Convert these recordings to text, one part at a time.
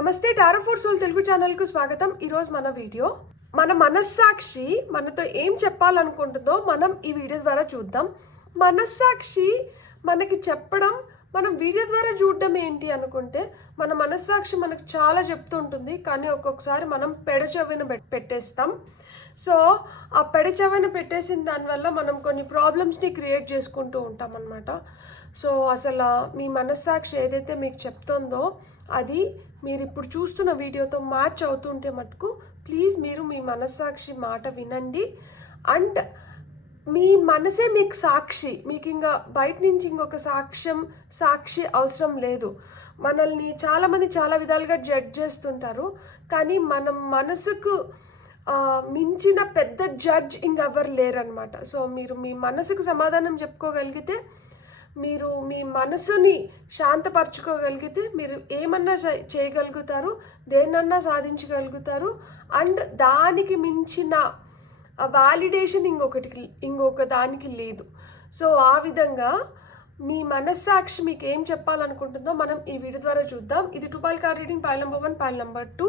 నమస్తే tarot four soul Telugu ఛానల్కు స్వాగతం. ఈరోజు మన వీడియో మన మనస్సాక్షి మనతో ఏం చెప్పాలనుకుంటుందో మనం ఈ వీడియో ద్వారా చూద్దాం. మనస్సాక్షి మనకి చెప్పడం మనం వీడియో ద్వారా చూడడం ఏంటి అనుకుంటే, మన మనస్సాక్షి మనకు చాలా చెప్తూ ఉంటుంది, కానీ ఒక్కొక్కసారి మనం పెడచెవిన పెట్టేస్తాం. సో ఆ పెడచెవిన పెట్టేసిన దానివల్ల మనం కొన్ని ప్రాబ్లమ్స్ని క్రియేట్ చేసుకుంటూ ఉంటాం అన్నమాట. సో అసలు మీ మనస్సాక్షి ఏదైతే మీకు చెప్తుందో అది మీరు ఇప్పుడు చూస్తున్న వీడియోతో మ్యాచ్ అవుతుంటే మటుకు ప్లీజ్ మీరు మీ మనస్సాక్షి మాట వినండి. అండ్ మీ మనసే మీకు సాక్షి, మీకు ఇంకా బయట నుంచి ఇంకొక సాక్షి అవసరం లేదు. మనల్ని చాలామంది చాలా విధాలుగా జడ్జ్ చేస్తుంటారు, కానీ మనం మనసుకు మించిన పెద్ద జడ్జ్ ఇంకెవరు లేరనమాట. సో మీరు మీ మనసుకు సమాధానం చెప్పుకోగలిగితే, మీరు మీ మనసుని శాంతపరచుకోగలిగితే మీరు ఏమన్నా చేయగలుగుతారు, దేన్నన్నా సాధించగలుగుతారు. అండ్ దానికి మించిన వాలిడేషన్ ఇంకొక దానికి లేదు. సో ఆ విధంగా మీ మనస్సాక్షి మీకు ఏం చెప్పాలనుకుంటుందో మనం ఈ వీడియో ద్వారా చూద్దాం. ఇది 2 foil card reading, foil number 1, foil number 2.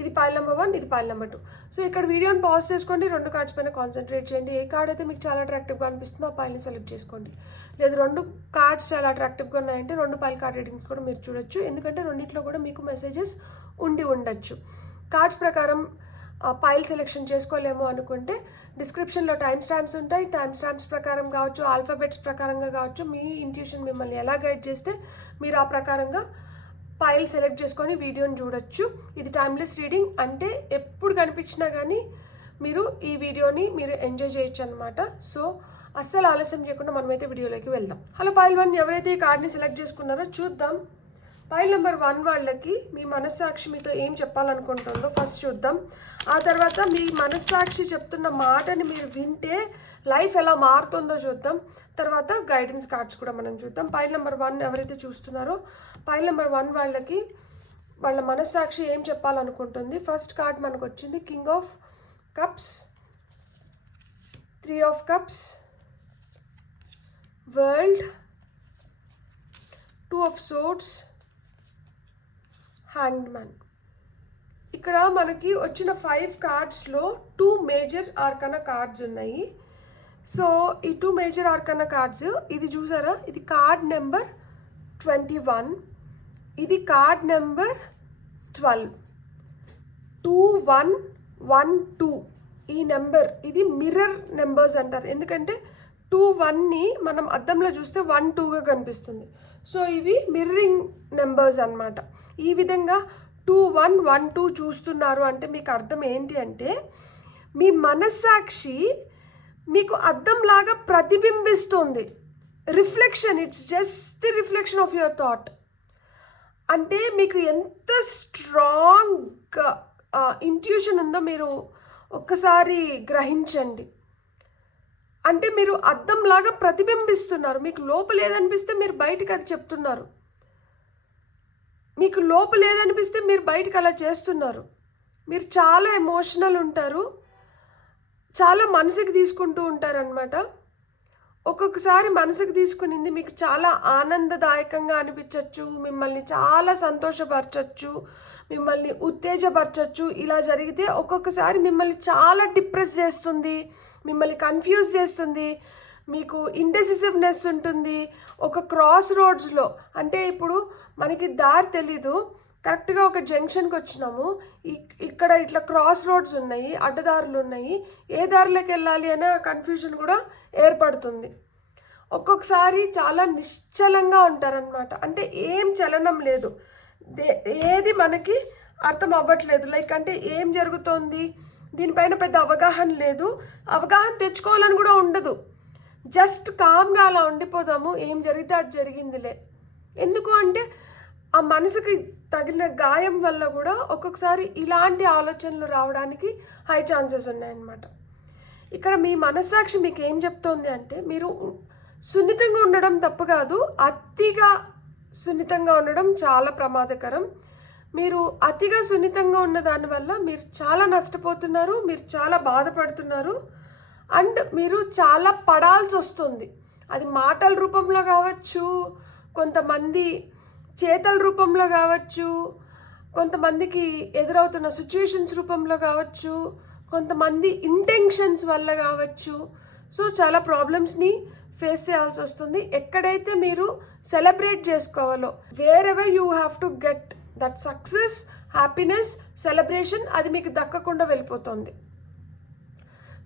ఇది పాయిల్ నెంబర్ 1, ఇది పాయిల్ నెంబర్ 2. సో ఇక్కడ వీడియోని పాజ్ చేసుకోండి, 2 కార్డ్స్ పైన కాన్సన్ట్రేట్ చేయండి. ఏ కార్డ్ అయితే మీకు చాలా అట్రాక్టివ్గా అనిపిస్తుందో ఆ పాయిల్ని సెలెక్ట్ చేసుకోండి. లేదు 2 కార్డ్స్ చాలా అట్రాక్టివ్గా ఉన్నాయంటే 2 పాయిల్ కార్డ్ రీడింగ్స్ కూడా మీరు చూడొచ్చు, ఎందుకంటే రెండిట్లో కూడా మీకు మెసేజెస్ ఉండొచ్చు. కార్డ్స్ ప్రకారం పాయిల్ సెలెక్షన్ చేసుకోలేము అనుకుంటే డిస్క్రిప్షన్లో టైం స్టాంప్స్ ఉంటాయి. టైం స్టాంప్స్ ప్రకారం కావచ్చు, ఆల్ఫాబెట్స్ ప్రకారంగా కావచ్చు, మీ ఇంట్యూషన్ మిమ్మల్ని ఎలా గైడ్ చేస్తే మీరు ఆ ప్రకారంగా పాయిల్ సెలెక్ట్ చేసుకొని వీడియోని చూడొచ్చు. ఇది టైమ్లెస్ రీడింగ్, అంటే ఎప్పుడు కనిపించినా కానీ మీరు ఈ వీడియోని మీరు ఎంజాయ్ చేయొచ్చు అనమాట. సో అస్సలు ఆలస్యం చేయకుండా మనమైతే వీడియోలోకి వెళ్దాం. హలో పాయిల్ 1, ఎవరైతే ఈ కార్డ్ని సెలెక్ట్ చేసుకున్నారో చూద్దాం. పాయిల్ నెంబర్ 1 వాళ్ళకి మీ మనస్సాక్షి మీతో ఏం చెప్పాలనుకుంటుందో ఫస్ట్ చూద్దాం. ఆ తర్వాత మీ మనస్సాక్షి చెప్తున్న మాటని మీరు వింటే లైఫ్ ఎలా మారుతుందో చూద్దాం. తర్వాత గైడెన్స్ కార్డ్స్ కూడా మనం చూద్దాం. పాయిల్ నెంబర్ 1 ఎవరైతే చూస్తున్నారో పాయిల్ నెంబర్ 1 వాళ్ళకి వాళ్ళ మనస్సాక్షి ఏం చెప్పాలనుకుంటుంది. ఫస్ట్ కార్డ్ మనకు వచ్చింది king of cups, 3 of cups, world, 2 of swords, hanged man. ఇక్కడ మనకి వచ్చిన 5 కార్డ్స్లో 2 మేజర్ ఆర్కానా కార్డ్స్ ఉన్నాయి. సో ఈ 2 మేజర్ ఆర్కానా కార్డ్స్, ఇది చూసారా, ఇది కార్డ్ నెంబర్ 21, ఇది కార్డ్ నెంబర్ 12, 2112. ఈ నెంబర్ ఇది మిర్రర్ నెంబర్స్ అంటారు, ఎందుకంటే 21ని మనం అద్దంలో చూస్తే 12గా కనిపిస్తుంది. సో ఇవి మిర్రరింగ్ నెంబర్స్ అన్నమాట. ఈ విధంగా 2112 చూస్తున్నారు అంటే మీకు అర్థం ఏంటి అంటే, మీ మనస్సాక్షి మీకు అద్దంలాగా ప్రతిబింబిస్తుంది. Reflection, it's just the reflection of your thought. అంటే మీకు ఎంత స్ట్రాంగ్ ఇంట్యూషన్ ఉందో మీరు ఒక్కసారి గ్రహించండి. అంటే మీరు అద్దంలాగా ప్రతిబింబిస్తున్నారు. మీకు లోపల ఏదనిపిస్తే మీరు బయటకు అది చెప్తున్నారు, మీకు లోపల ఏదనిపిస్తే మీరు బయటకు అలా చేస్తున్నారు. మీరు చాలా ఎమోషనల్ ఉంటారు, చాలా మనసుకి తీసుకుంటూ ఉంటారనమాట. ఒక్కొక్కసారి మనసుకు తీసుకునింది మీకు చాలా ఆనందదాయకంగా అనిపించవచ్చు, మిమ్మల్ని చాలా సంతోషపరచచ్చు, మిమ్మల్ని ఉత్తేజపరచచ్చు. ఇలా జరిగితే ఒక్కొక్కసారి మిమ్మల్ని చాలా డిప్రెస్ చేస్తుంది, మిమ్మల్ని కన్ఫ్యూజ్ చేస్తుంది, మీకు ఇండెసిసివ్నెస్ ఉంటుంది. ఒక క్రాస్ రోడ్స్లో, అంటే ఇప్పుడు మనకి దారి తెలీదు, కరెక్ట్గా ఒక జంక్షన్కి వచ్చినాము, ఇక్కడ ఇట్లా క్రాస్ రోడ్స్ ఉన్నాయి, అడ్డదారులు ఉన్నాయి, ఏ దారిలోకి వెళ్ళాలి అనే కన్ఫ్యూజన్ కూడా ఏర్పడుతుంది. ఒక్కొక్కసారి చాలా నిశ్చలంగా ఉంటారనమాట, అంటే ఏం చలనం లేదు, ఏది మనకి అర్థం అవ్వట్లేదు. లైక్ అంటే ఏం జరుగుతోంది దీనిపైన పెద్ద అవగాహన లేదు, అవగాహన తెచ్చుకోవాలని కూడా ఉండదు. జస్ట్ కామ్గా అలా ఉండిపోదాము, ఏం జరిగితే అది జరిగిందిలే. ఎందుకు అంటే ఆ మనసుకి తగిలిన గాయం వల్ల కూడా ఒక్కొక్కసారి ఇలాంటి ఆలోచనలు రావడానికి హై ఛాన్సెస్ ఉన్నాయన్నమాట. ఇక్కడ మీ మనస్సాక్షి మీకు ఏం చెప్తోంది అంటే, మీరు సున్నితంగా ఉండడం తప్పు కాదు, అతిగా సున్నితంగా ఉండడం చాలా ప్రమాదకరం. మీరు అతిగా సున్నితంగా ఉన్న దానివల్ల మీరు చాలా నష్టపోతున్నారు, మీరు చాలా బాధపడుతున్నారు, అండ్ మీరు చాలా పడాల్సి వస్తుంది. అది మాటల రూపంలో కావచ్చు, కొంతమంది చేతల రూపంలో కావచ్చు, కొంతమందికి ఎదురవుతున్న సిచ్యువేషన్స్ రూపంలో కావచ్చు, కొంతమంది ఇంటెన్షన్స్ వల్ల కావచ్చు. సో చాలా ప్రాబ్లమ్స్ని ఫేస్ చేయాల్సి వస్తుంది. ఎక్కడైతే మీరు సెలబ్రేట్ చేసుకోవాలో, wear ever you have to get that success, happiness, celebration, అది మీకు దక్కకుండా వెళ్ళిపోతుంది.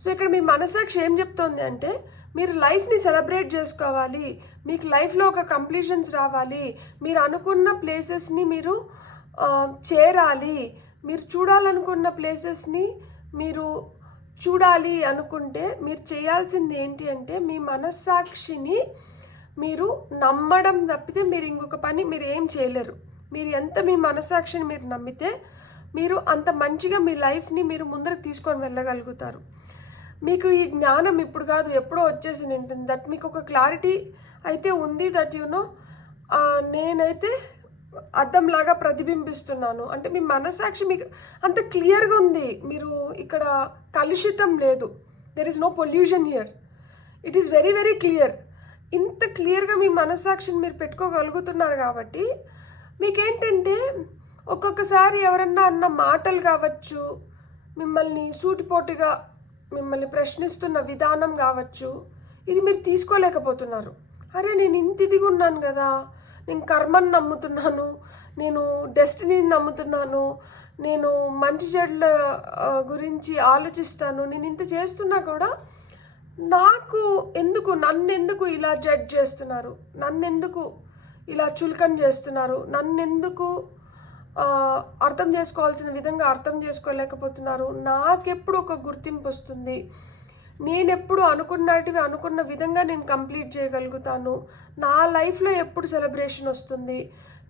సో ఇక్కడ మీ మనసాక్షి ఏం చెప్తోంది అంటే, మీరు లైఫ్ని సెలబ్రేట్ చేసుకోవాలి, మీకు లైఫ్లో ఒక కంప్లీషన్స్ రావాలి, మీరు అనుకున్న ప్లేసెస్ని మీరు చేరాలి, మీరు చూడాలనుకున్న ప్లేసెస్ని మీరు చూడాలి అనుకుంటే మీరు చేయాల్సింది ఏంటి అంటే, మీ మనస్సాక్షిని మీరు నమ్మడం తప్పితే మీరు ఇంకొక పని మీరు ఏం చేయలేరు. మీరు ఎంత మీ మనస్సాక్షిని మీరు నమ్మితే మీరు అంత మంచిగా మీ లైఫ్ని మీరు ముందరకు తీసుకొని వెళ్ళగలుగుతారు. మీకు ఈ జ్ఞానం ఇప్పుడు కాదు, ఎప్పుడో వచ్చేసి ఉంటుంది. దట్ మీకు ఒక క్లారిటీ అయితే ఉంది. దట్ నేనైతే అద్దంలాగా ప్రతిబింబిస్తున్నాను అంటే మీ మనస్సాక్షి మీకు అంత క్లియర్గా ఉంది. మీరు ఇక్కడ కలుషితం లేదు. There is no pollution here. It is very very clear. ఇంత క్లియర్గా మీ మనస్సాక్షిని మీరు పెట్టుకోగలుగుతున్నారు కాబట్టి మీకేంటంటే ఒక్కొక్కసారి ఎవరన్నా అన్న మాటలు కావచ్చు, మిమ్మల్ని సూటిపోటుగా మిమ్మల్ని ప్రశ్నిస్తున్న విధానం కావచ్చు, ఇది మీరు తీసుకోలేకపోతున్నారు. అరే నేను ఇంత ఇదిగా ఉన్నాను కదా, నేను కర్మని నమ్ముతున్నాను, నేను డెస్టినీని నమ్ముతున్నాను, నేను మంచి చెడుల గురించి ఆలోచిస్తాను, నేను ఇంత చేస్తున్నా కూడా నన్నెందుకు ఇలా జడ్జ్ చేస్తున్నారు, నన్నెందుకు ఇలా చులకన చేస్తున్నారు, నన్నెందుకు అర్థం చేసుకోవాల్సిన విధంగా అర్థం చేసుకోలేకపోతున్నారు, నాకెప్పుడు ఒక గుర్తింపు వస్తుంది, నేనెప్పుడు అనుకున్న విధంగా నేను కంప్లీట్ చేయగలుగుతాను, నా లైఫ్లో ఎప్పుడు సెలబ్రేషన్ వస్తుంది,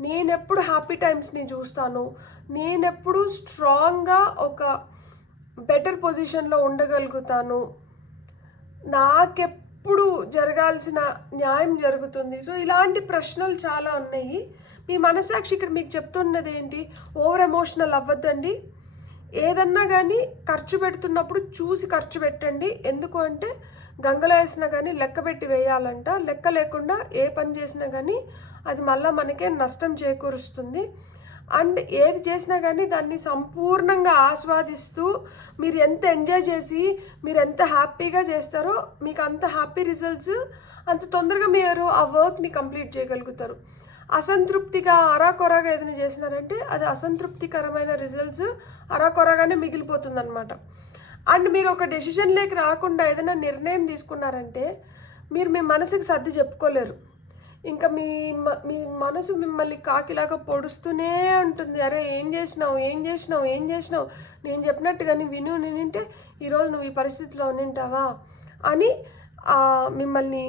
నేనెప్పుడు హ్యాపీ టైమ్స్ని చూస్తాను, నేనెప్పుడు స్ట్రాంగ్గా ఒక బెటర్ పొజిషన్లో ఉండగలుగుతాను, నాకెప్పుడు జరగాల్సిన న్యాయం జరుగుతుంది. సో ఇలాంటి ప్రశ్నలు చాలా ఉన్నాయి. మీ మనసాక్షి ఇక్కడ మీకు చెప్తున్నది ఏంటి, ఓవర్ ఎమోషనల్ అవ్వద్దండి. ఏదన్నా కానీ ఖర్చు పెడుతున్నప్పుడు చూసి ఖర్చు పెట్టండి. ఎందుకు అంటే గంగలో వేసినా కానీ లెక్క పెట్టి వేయాలంట. లెక్క లేకుండా ఏ పని చేసినా కానీ అది మళ్ళీ మనకే నష్టం చేకూరుస్తుంది. అండ్ ఏది చేసినా కానీ దాన్ని సంపూర్ణంగా ఆస్వాదిస్తూ మీరు ఎంత ఎంజాయ్ చేసి మీరు ఎంత హ్యాపీగా చేస్తారో మీకు అంత హ్యాపీ రిజల్ట్స్ అంత తొందరగా మీరు ఆ వర్క్ని కంప్లీట్ చేయగలుగుతారు. అసంతృప్తిగా అరాకొరగా ఏదైనా చేసినారంటే అది అసంతృప్తికరమైన రిజల్ట్స్ అరాకొరగానే మిగిలిపోతుందన్నమాట. అండ్ మీరు ఒక డెసిషన్లోకి రాకుండా ఏదైనా నిర్ణయం తీసుకున్నారంటే మీరు మీ మనసుకి సర్ది చెప్పుకోలేరు. ఇంకా మీ మనసు మిమ్మల్ని కాకిలాగా పొడుస్తూనే ఉంటుంది. అరే ఏం చేసినావు, నేను చెప్పినట్టు కానీ వింటే ఈరోజు నువ్వు ఈ పరిస్థితిలో ఉండింటావా అని మిమ్మల్ని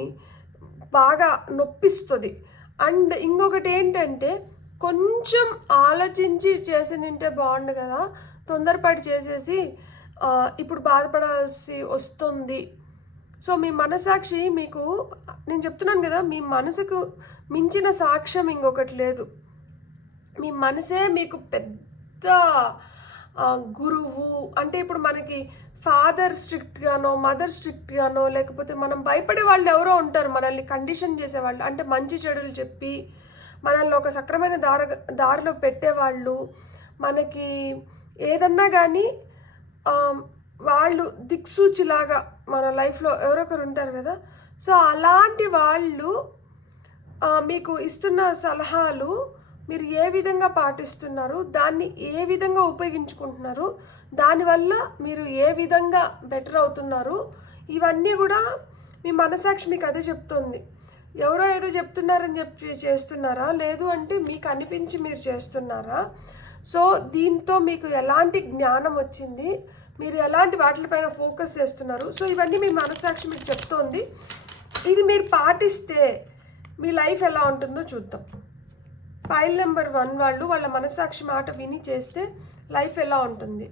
బాగా నొప్పిస్తుంది. అండ్ ఇంకొకటి ఏంటంటే కొంచెం ఆలోచించి చేసి నింటే బాగుండు కదా, తొందరపడి చేసేసి ఇప్పుడు బాధపడాల్సి వస్తుంది. సో మీ మనసాక్షి మీకు నేను చెప్తున్నాను కదా, మీ మనసుకు మించిన సాక్ష్యం ఇంకొకటి లేదు. మీ మనసే మీకు పెద్ద గురువు. అంటే ఇప్పుడు మనకి ఫాదర్ స్ట్రిక్ట్గానో మదర్ స్ట్రిక్ట్గానో లేకపోతే మనం భయపడే వాళ్ళు ఎవరో ఉంటారు, మనల్ని కండిషన్ చేసేవాళ్ళు. అంటే మంచి చెడులు చెప్పి మనల్ని ఒక సక్రమైన దారిలో పెట్టేవాళ్ళు, మనకి ఏదన్నా కానీ వాళ్ళు దిక్సూచిలాగా మన లైఫ్లో ఎవరొకరు ఉంటారు కదా. సో అలాంటి వాళ్ళు మీకు ఇస్తున్న సలహాలు మీరు ఏ విధంగా పాటిస్తున్నారు, దాన్ని ఏ విధంగా ఉపయోగించుకుంటున్నారు, దానివల్ల మీరు ఏ విధంగా బెటర్ అవుతున్నారు, ఇవన్నీ కూడా మీ మనసాక్షి మీకు అదే చెప్తుంది. ఎవరో ఏదో చెప్తున్నారని చెప్పి చేస్తున్నారా, లేదు అంటే మీకు అనిపించి మీరు చేస్తున్నారా. సో దీంతో మీకు ఎలాంటి జ్ఞానం వచ్చింది, మీరు ఎలాంటి వాటిపైన ఫోకస్ చేస్తున్నారు, సో ఇవన్నీ మీ మనసాక్షి మీకు చెప్తోంది. ఇది మీరు పాటిస్తే మీ లైఫ్ ఎలా ఉంటుందో చూద్దాం. పైల్ నెంబర్ 1 వాళ్ళు వాళ్ళ మనసాక్షి మాట విని చేస్తే లైఫ్ ఎలా ఉంటుంది.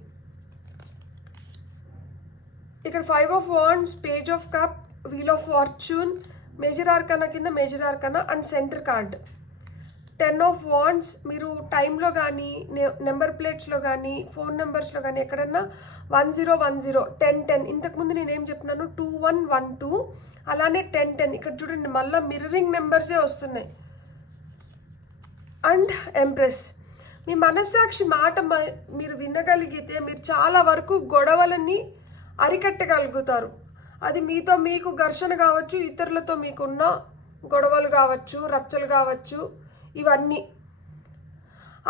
ఇక్కడ 5 of wands, page of cup, wheel of fortune, major arcana కింద major arcana and centre card. 10 of wands, మీరు టైంలో కానీ నెంబర్ ప్లేట్స్లో కానీ ఫోన్ నెంబర్స్లో కానీ ఎక్కడన్నా 1010 1010, ఇంతకుముందు నేనేం చెప్పినాను 2112, అలానే 1010. ఇక్కడ చూడండి మళ్ళీ మిర్రరింగ్ నెంబర్సే వస్తున్నాయి. అండ్ ఎంప్రెస్, మీ మనస్సాక్షి మాట మీరు వినగలిగితే మీరు చాలా వరకు గొడవలని అరికట్టగలుగుతారు. అది మీతో మీకు ఘర్షణ కావచ్చు, ఇతరులతో మీకున్న గొడవలు కావచ్చు, రచ్చలు కావచ్చు, ఇవన్నీ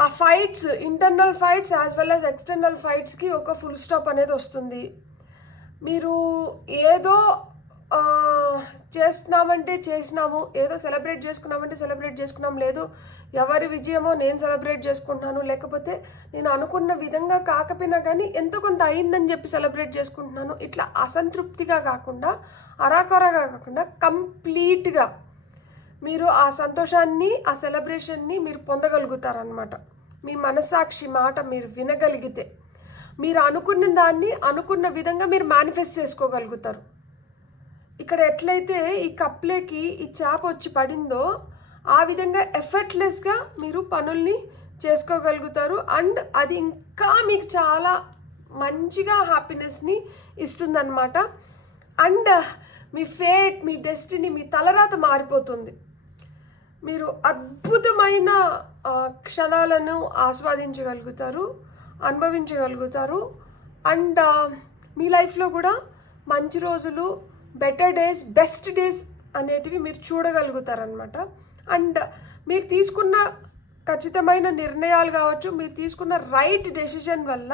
ఆ fights, internal fights as well as external ఫైట్స్కి ఒక ఫుల్ స్టాప్ అనేది వస్తుంది. మీరు ఏదో చేస్తున్నామంటే చేసినాము, ఏదో సెలబ్రేట్ చేసుకున్నామంటే సెలబ్రేట్ చేసుకున్నాం, లేదు ఎవరి విజయమో నేను సెలబ్రేట్ చేసుకుంటున్నాను, లేకపోతే నేను అనుకున్న విధంగా కాకపోయినా కానీ ఎంతో కొంత అయిందని చెప్పి సెలబ్రేట్ చేసుకుంటున్నాను, ఇట్లా అసంతృప్తిగా కాకుండా, అరాకొరగా కాకుండా కంప్లీట్గా మీరు ఆ సంతోషాన్ని, ఆ సెలబ్రేషన్ని మీరు పొందగలుగుతారనమాట. మీ మనస్సాక్షి మాట మీరు వినగలిగితే మీరు అనుకున్న దాన్ని అనుకున్న విధంగా మీరు మేనిఫెస్ట్ చేసుకోగలుగుతారు. ఇక్కడ ఎట్లయితే ఈ కప్లేకి ఈ చేప వచ్చి పడిందో ఆ విధంగా ఎఫర్ట్లెస్గా మీరు పనుల్ని చేసుకోగలుగుతారు. అండ్ అది ఇంకా మీకు చాలా మంచిగా హ్యాపీనెస్ని ఇస్తుందన్నమాట. అండ్ మీ ఫేట్, మీ డెస్టినీ, మీ తలరాత మారిపోతుంది. మీరు అద్భుతమైన క్షణాలను ఆస్వాదించగలుగుతారు, అనుభవించగలుగుతారు. అండ్ మీ లైఫ్లో కూడా మంచి రోజులు, బెటర్ డేస్, బెస్ట్ డేస్ అనేటివి మీరు చూడగలుగుతారనమాట. అండ్ మీరు తీసుకున్న ఖచ్చితమైన నిర్ణయాలు కావచ్చు, మీరు తీసుకున్న రైట్ డెసిషన్ వల్ల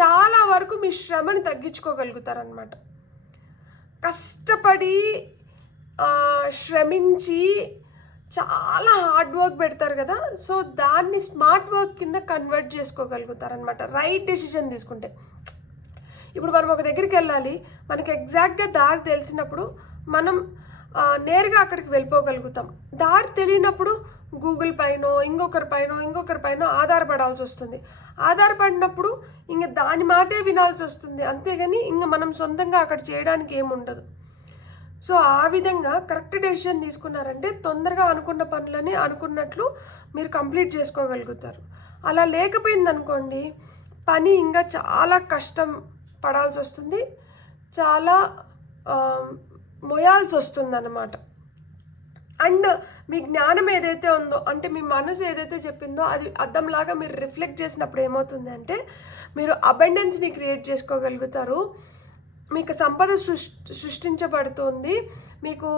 చాలా వరకు మీ శ్రమని తగ్గించుకోగలుగుతారనమాట. కష్టపడి శ్రమించి చాలా హార్డ్ వర్క్ పెడతారు కదా, సో దాన్ని స్మార్ట్ వర్క్ కింద కన్వర్ట్ చేసుకోగలుగుతారనమాట రైట్ డెసిషన్ తీసుకుంటే. ఇప్పుడు మనం ఒక దగ్గరికి వెళ్ళాలి, మనకి ఎగ్జాక్ట్గా దారి తెలిసినప్పుడు మనం నేరుగా అక్కడికి వెళ్ళిపోగలుగుతాం. దారి తెలియనప్పుడు గూగుల్ పైనో ఇంకొకరి పైనో ఆధారపడాల్సి వస్తుంది. ఆధారపడినప్పుడు ఇంక దాని మాటే వినాల్సి వస్తుంది, అంతేగాని ఇంక మనం సొంతంగా అక్కడ చేయడానికి ఏముండదు. సో ఆ విధంగా కరెక్ట్ డెసిషన్ తీసుకున్నారంటే తొందరగా అనుకున్న పనులని అనుకున్నట్లు మీరు కంప్లీట్ చేసుకోగలుగుతారు. అలా లేకపోయిందనుకోండి, పని ఇంకా చాలా కష్టం పడాల్సి వస్తుంది, చాలా మొయాల్సి వస్తుంది అన్నమాట. అండ్ మీ జ్ఞానం ఏదైతే ఉందో, అంటే మీ మనసు ఏదైతే చెప్పిందో అది అద్దంలాగా మీరు రిఫ్లెక్ట్ చేసినప్పుడు ఏమవుతుంది అంటే మీరు అబండెన్స్ని క్రియేట్ చేసుకోగలుగుతారు. మీకు సంపద సృష్టించబడుతుంది, మీకు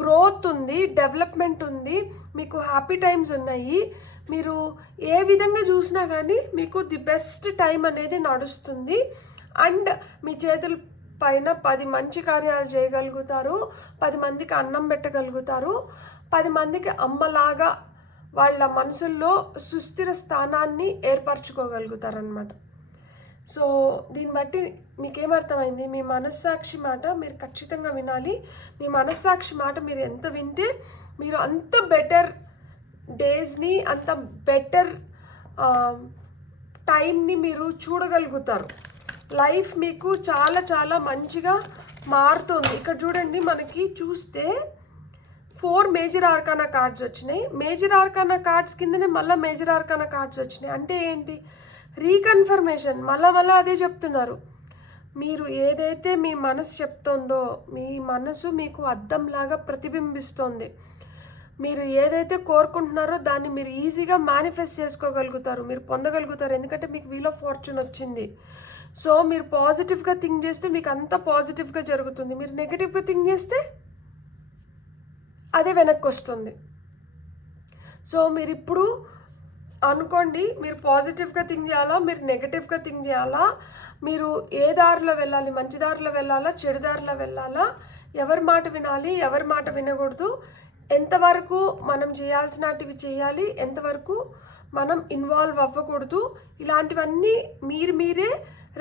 గ్రోత్ ఉంది, డెవలప్మెంట్ ఉంది, మీకు హ్యాపీ టైమ్స్ ఉన్నాయి. మీరు ఏ విధంగా చూసినా కానీ మీకు ది బెస్ట్ టైం అనేది నడుస్తుంది. అండ్ మీ చేతుల పైన 10 మంచి కార్యాలు చేయగలుగుతారు, 10 మందికి అన్నం పెట్టగలుగుతారు, 10 మందికి అమ్మలాగా వాళ్ళ మనసుల్లో సుస్థిర స్థానాన్ని ఏర్పరచుకోగలుగుతారు అన్నమాట. సో దీన్ని బట్టి మీకేమర్థమైంది? మీ మనస్సాక్షి మాట మీరు ఖచ్చితంగా వినాలి. మీ మనస్సాక్షి మాట మీరు ఎంత వింటే మీరు అంత బెటర్ డేస్ని, అంత బెటర్ టైంని మీరు చూడగలుగుతారు. లైఫ్ మీకు చాలా చాలా మంచిగా మారుతుంది. ఇక్కడ చూడండి, మనకి చూస్తే 4 మేజర్ ఆర్కానా కార్డ్స్ వచ్చినాయి. మేజర్ ఆర్కానా కార్డ్స్ కిందనే మళ్ళీ మేజర్ ఆర్కానా కార్డ్స్ వచ్చినాయి. అంటే ఏంటి? రీకన్ఫర్మేషన్. మళ్ళా అదే చెప్తున్నారు. మీరు ఏదైతే మీ మనసు చెప్తుందో, మీ మనసు మీకు అద్దంలాగా ప్రతిబింబిస్తోంది. మీరు ఏదైతే కోరుకుంటున్నారో దాన్ని మీరు ఈజీగా మేనిఫెస్ట్ చేసుకోగలుగుతారు, మీరు పొందగలుగుతారు. ఎందుకంటే మీకు వీల్ ఆఫ్ ఫార్చ్యూన్ వచ్చింది. సో మీరు పాజిటివ్గా థింక్ చేస్తే మీకు అంత పాజిటివ్గా జరుగుతుంది. మీరు నెగిటివ్గా థింక్ చేస్తే అదే వెనక్కి వస్తుంది. సో మీరు ఇప్పుడు అనుకోండి, మీరు పాజిటివ్గా థింక్ చేయాలా, మీరు నెగటివ్గా థింక్ చేయాలా, మీరు ఏ దారిలో వెళ్ళాలి, మంచి దారిలో వెళ్ళాలా, చెడు దారిలో వెళ్ళాలా, ఎవరి మాట వినాలి, ఎవరి మాట వినకూడదు, ఎంతవరకు మనం చేయాల్సినటివి చేయాలి, ఎంతవరకు మనం ఇన్వాల్వ్ అవ్వకూడదు, ఇలాంటివన్నీ మీరే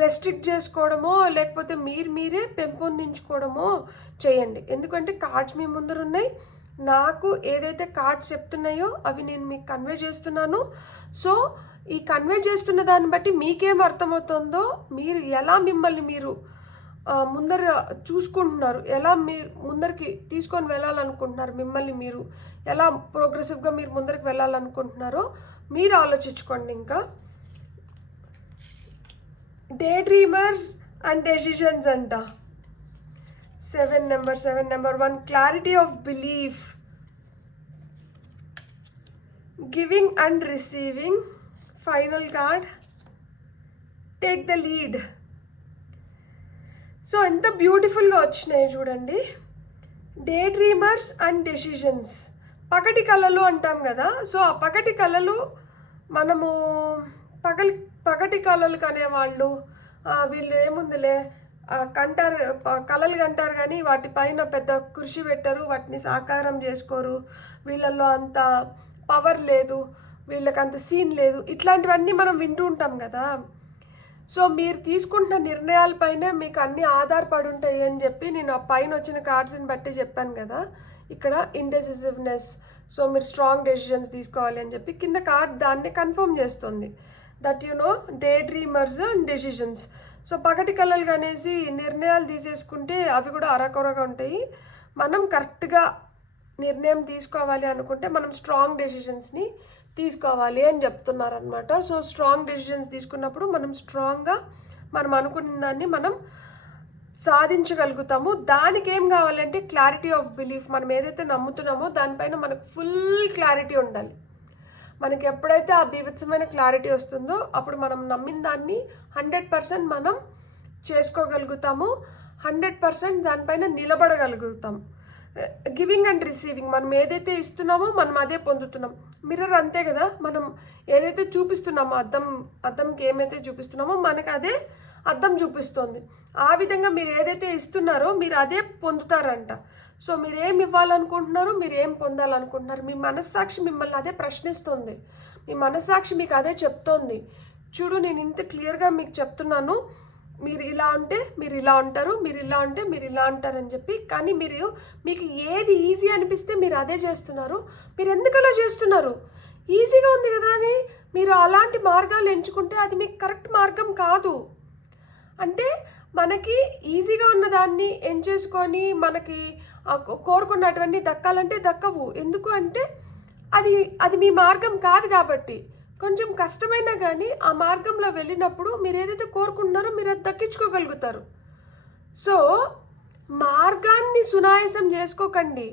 రెస్ట్రిక్ట్ చేసుకోవడమో లేకపోతే మీరే పెంపొందించుకోవడమో చేయండి. ఎందుకంటే కార్డ్స్ మీ ముందర ఉన్నాయి. నాకు ఏదైతే కార్డ్స్ చెప్తున్నాయో అవి నేను మీకు కన్వే చేస్తున్నాను. సో ఈ కన్వే చేస్తున్న దాన్ని బట్టి మీకేం అర్థమవుతుందో, మీరు ఎలా మిమ్మల్ని మీరు ముందర చూసుకుంటున్నారు, ఎలా మీరు ముందరికి తీసుకొని వెళ్ళాలనుకుంటున్నారు, మిమ్మల్ని మీరు ఎలా ప్రోగ్రెసివ్గా మీరు ముందరికి వెళ్ళాలనుకుంటున్నారో మీరు ఆలోచించుకోండి. ఇంకా డే డ్రీమర్స్ అండ్ డెసిషన్స్ అంట. 7 number 1 clarity of belief, giving and receiving, final card, take the lead. So ఎంత బ్యూటిఫుల్గా వచ్చినాయి చూడండి. డే డ్రీమర్స్ అండ్ డెసిషన్స్, పగటి కళలు అంటాం కదా. సో ఆ పగటి కళలు మనము పగటి కళలు కనేవాళ్ళు వీళ్ళు ఏముందిలే కంటారు, కళలు కంటారు కానీ వాటిపైన పెద్ద కృషి పెట్టరు, వాటిని సాకారం చేసుకోరు, వీళ్ళల్లో అంత పవర్ లేదు, వీళ్ళకి అంత సీన్ లేదు, ఇట్లాంటివన్నీ మనం వింటూ ఉంటాం కదా. సో మీరు తీసుకుంటున్న నిర్ణయాలపైనే మీకు అన్నీ ఆధారపడి ఉంటాయి అని చెప్పి నేను ఆ పైన వచ్చిన కార్డ్స్ని బట్టి చెప్పాను కదా. ఇక్కడ ఇండెసిసివ్నెస్, సో మీరు స్ట్రాంగ్ డెసిషన్స్ తీసుకోవాలి అని చెప్పి కింద కార్డ్ దాన్ని కన్ఫర్మ్ చేస్తుంది. That day dreamers and decisions. So పగటి కళలు అనేసి నిర్ణయాలు తీసేసుకుంటే అవి కూడా అరకొరగా ఉంటాయి. మనం కరెక్ట్గా నిర్ణయం తీసుకోవాలి అనుకుంటే మనం స్ట్రాంగ్ డెసిషన్స్ని తీసుకోవాలి అని చెప్తున్నారనమాట. సో స్ట్రాంగ్ డెసిషన్స్ తీసుకున్నప్పుడు మనం స్ట్రాంగ్గా మనం అనుకున్న దాన్ని మనం సాధించగలుగుతాము. దానికి ఏం కావాలంటే క్లారిటీ ఆఫ్ బిలీఫ్. మనం ఏదైతే నమ్ముతున్నామో దానిపైన మనకు ఫుల్ క్లారిటీ ఉండాలి. మనకి ఎప్పుడైతే ఆ బీభత్సమైన క్లారిటీ వస్తుందో అప్పుడు మనం నమ్మిన దాన్ని 100% మనం చేసుకోగలుగుతాము, 100% దానిపైన నిలబడగలుగుతాం. గివింగ్ అండ్ రిసీవింగ్, మనం ఏదైతే ఇస్తున్నామో మనం అదే పొందుతున్నాం. మిర్రర్ అంతే కదా, మనం ఏదైతే చూపిస్తున్నామో అద్దంకి ఏమైతే చూపిస్తున్నామో మనకు అదే అద్దం చూపిస్తుంది. ఆ విధంగా మీరు ఏదైతే ఇస్తున్నారో మీరు అదే పొందుతారంట. సో మీరు ఏం ఇవ్వాలనుకుంటున్నారు, మీరు ఏం పొందాలనుకుంటున్నారు, మీ మనస్సాక్షి మిమ్మల్ని అదే ప్రశ్నిస్తుంది, మీ మనస్సాక్షి మీకు అదే చెప్తోంది. చూడు నేను ఇంత క్లియర్గా మీకు చెప్తున్నాను, మీరు ఇలా ఉంటే మీరు ఇలా ఉంటారు, మీరు ఇలా ఉంటే మీరు ఇలా అంటారని చెప్పి. కానీ మీకు ఏది ఈజీ అనిపిస్తే మీరు అదే చేస్తున్నారు. మీరు ఎందుకు అలా చేస్తున్నారు? ఈజీగా ఉంది కదా అని మీరు అలాంటి మార్గాలు ఎంచుకుంటే అది మీకు కరెక్ట్ మార్గం కాదు. అంటే మనకి ఈజీగా ఉన్నదాన్ని ఎంచేసుకొని మనకి కోరుకున్నటువంటి దక్కాలంటే దక్కవు. ఎందుకు అంటే అది మీ మార్గం కాదు కాబట్టి. కొంచెం కష్టమైనా కానీ ఆ మార్గంలో వెళ్ళినప్పుడు మీరు ఏదైతే కోరుకుంటున్నారో మీరు అది దక్కించుకోగలుగుతారు. సో మార్గాన్ని సునాయాసం చేసుకోకండి.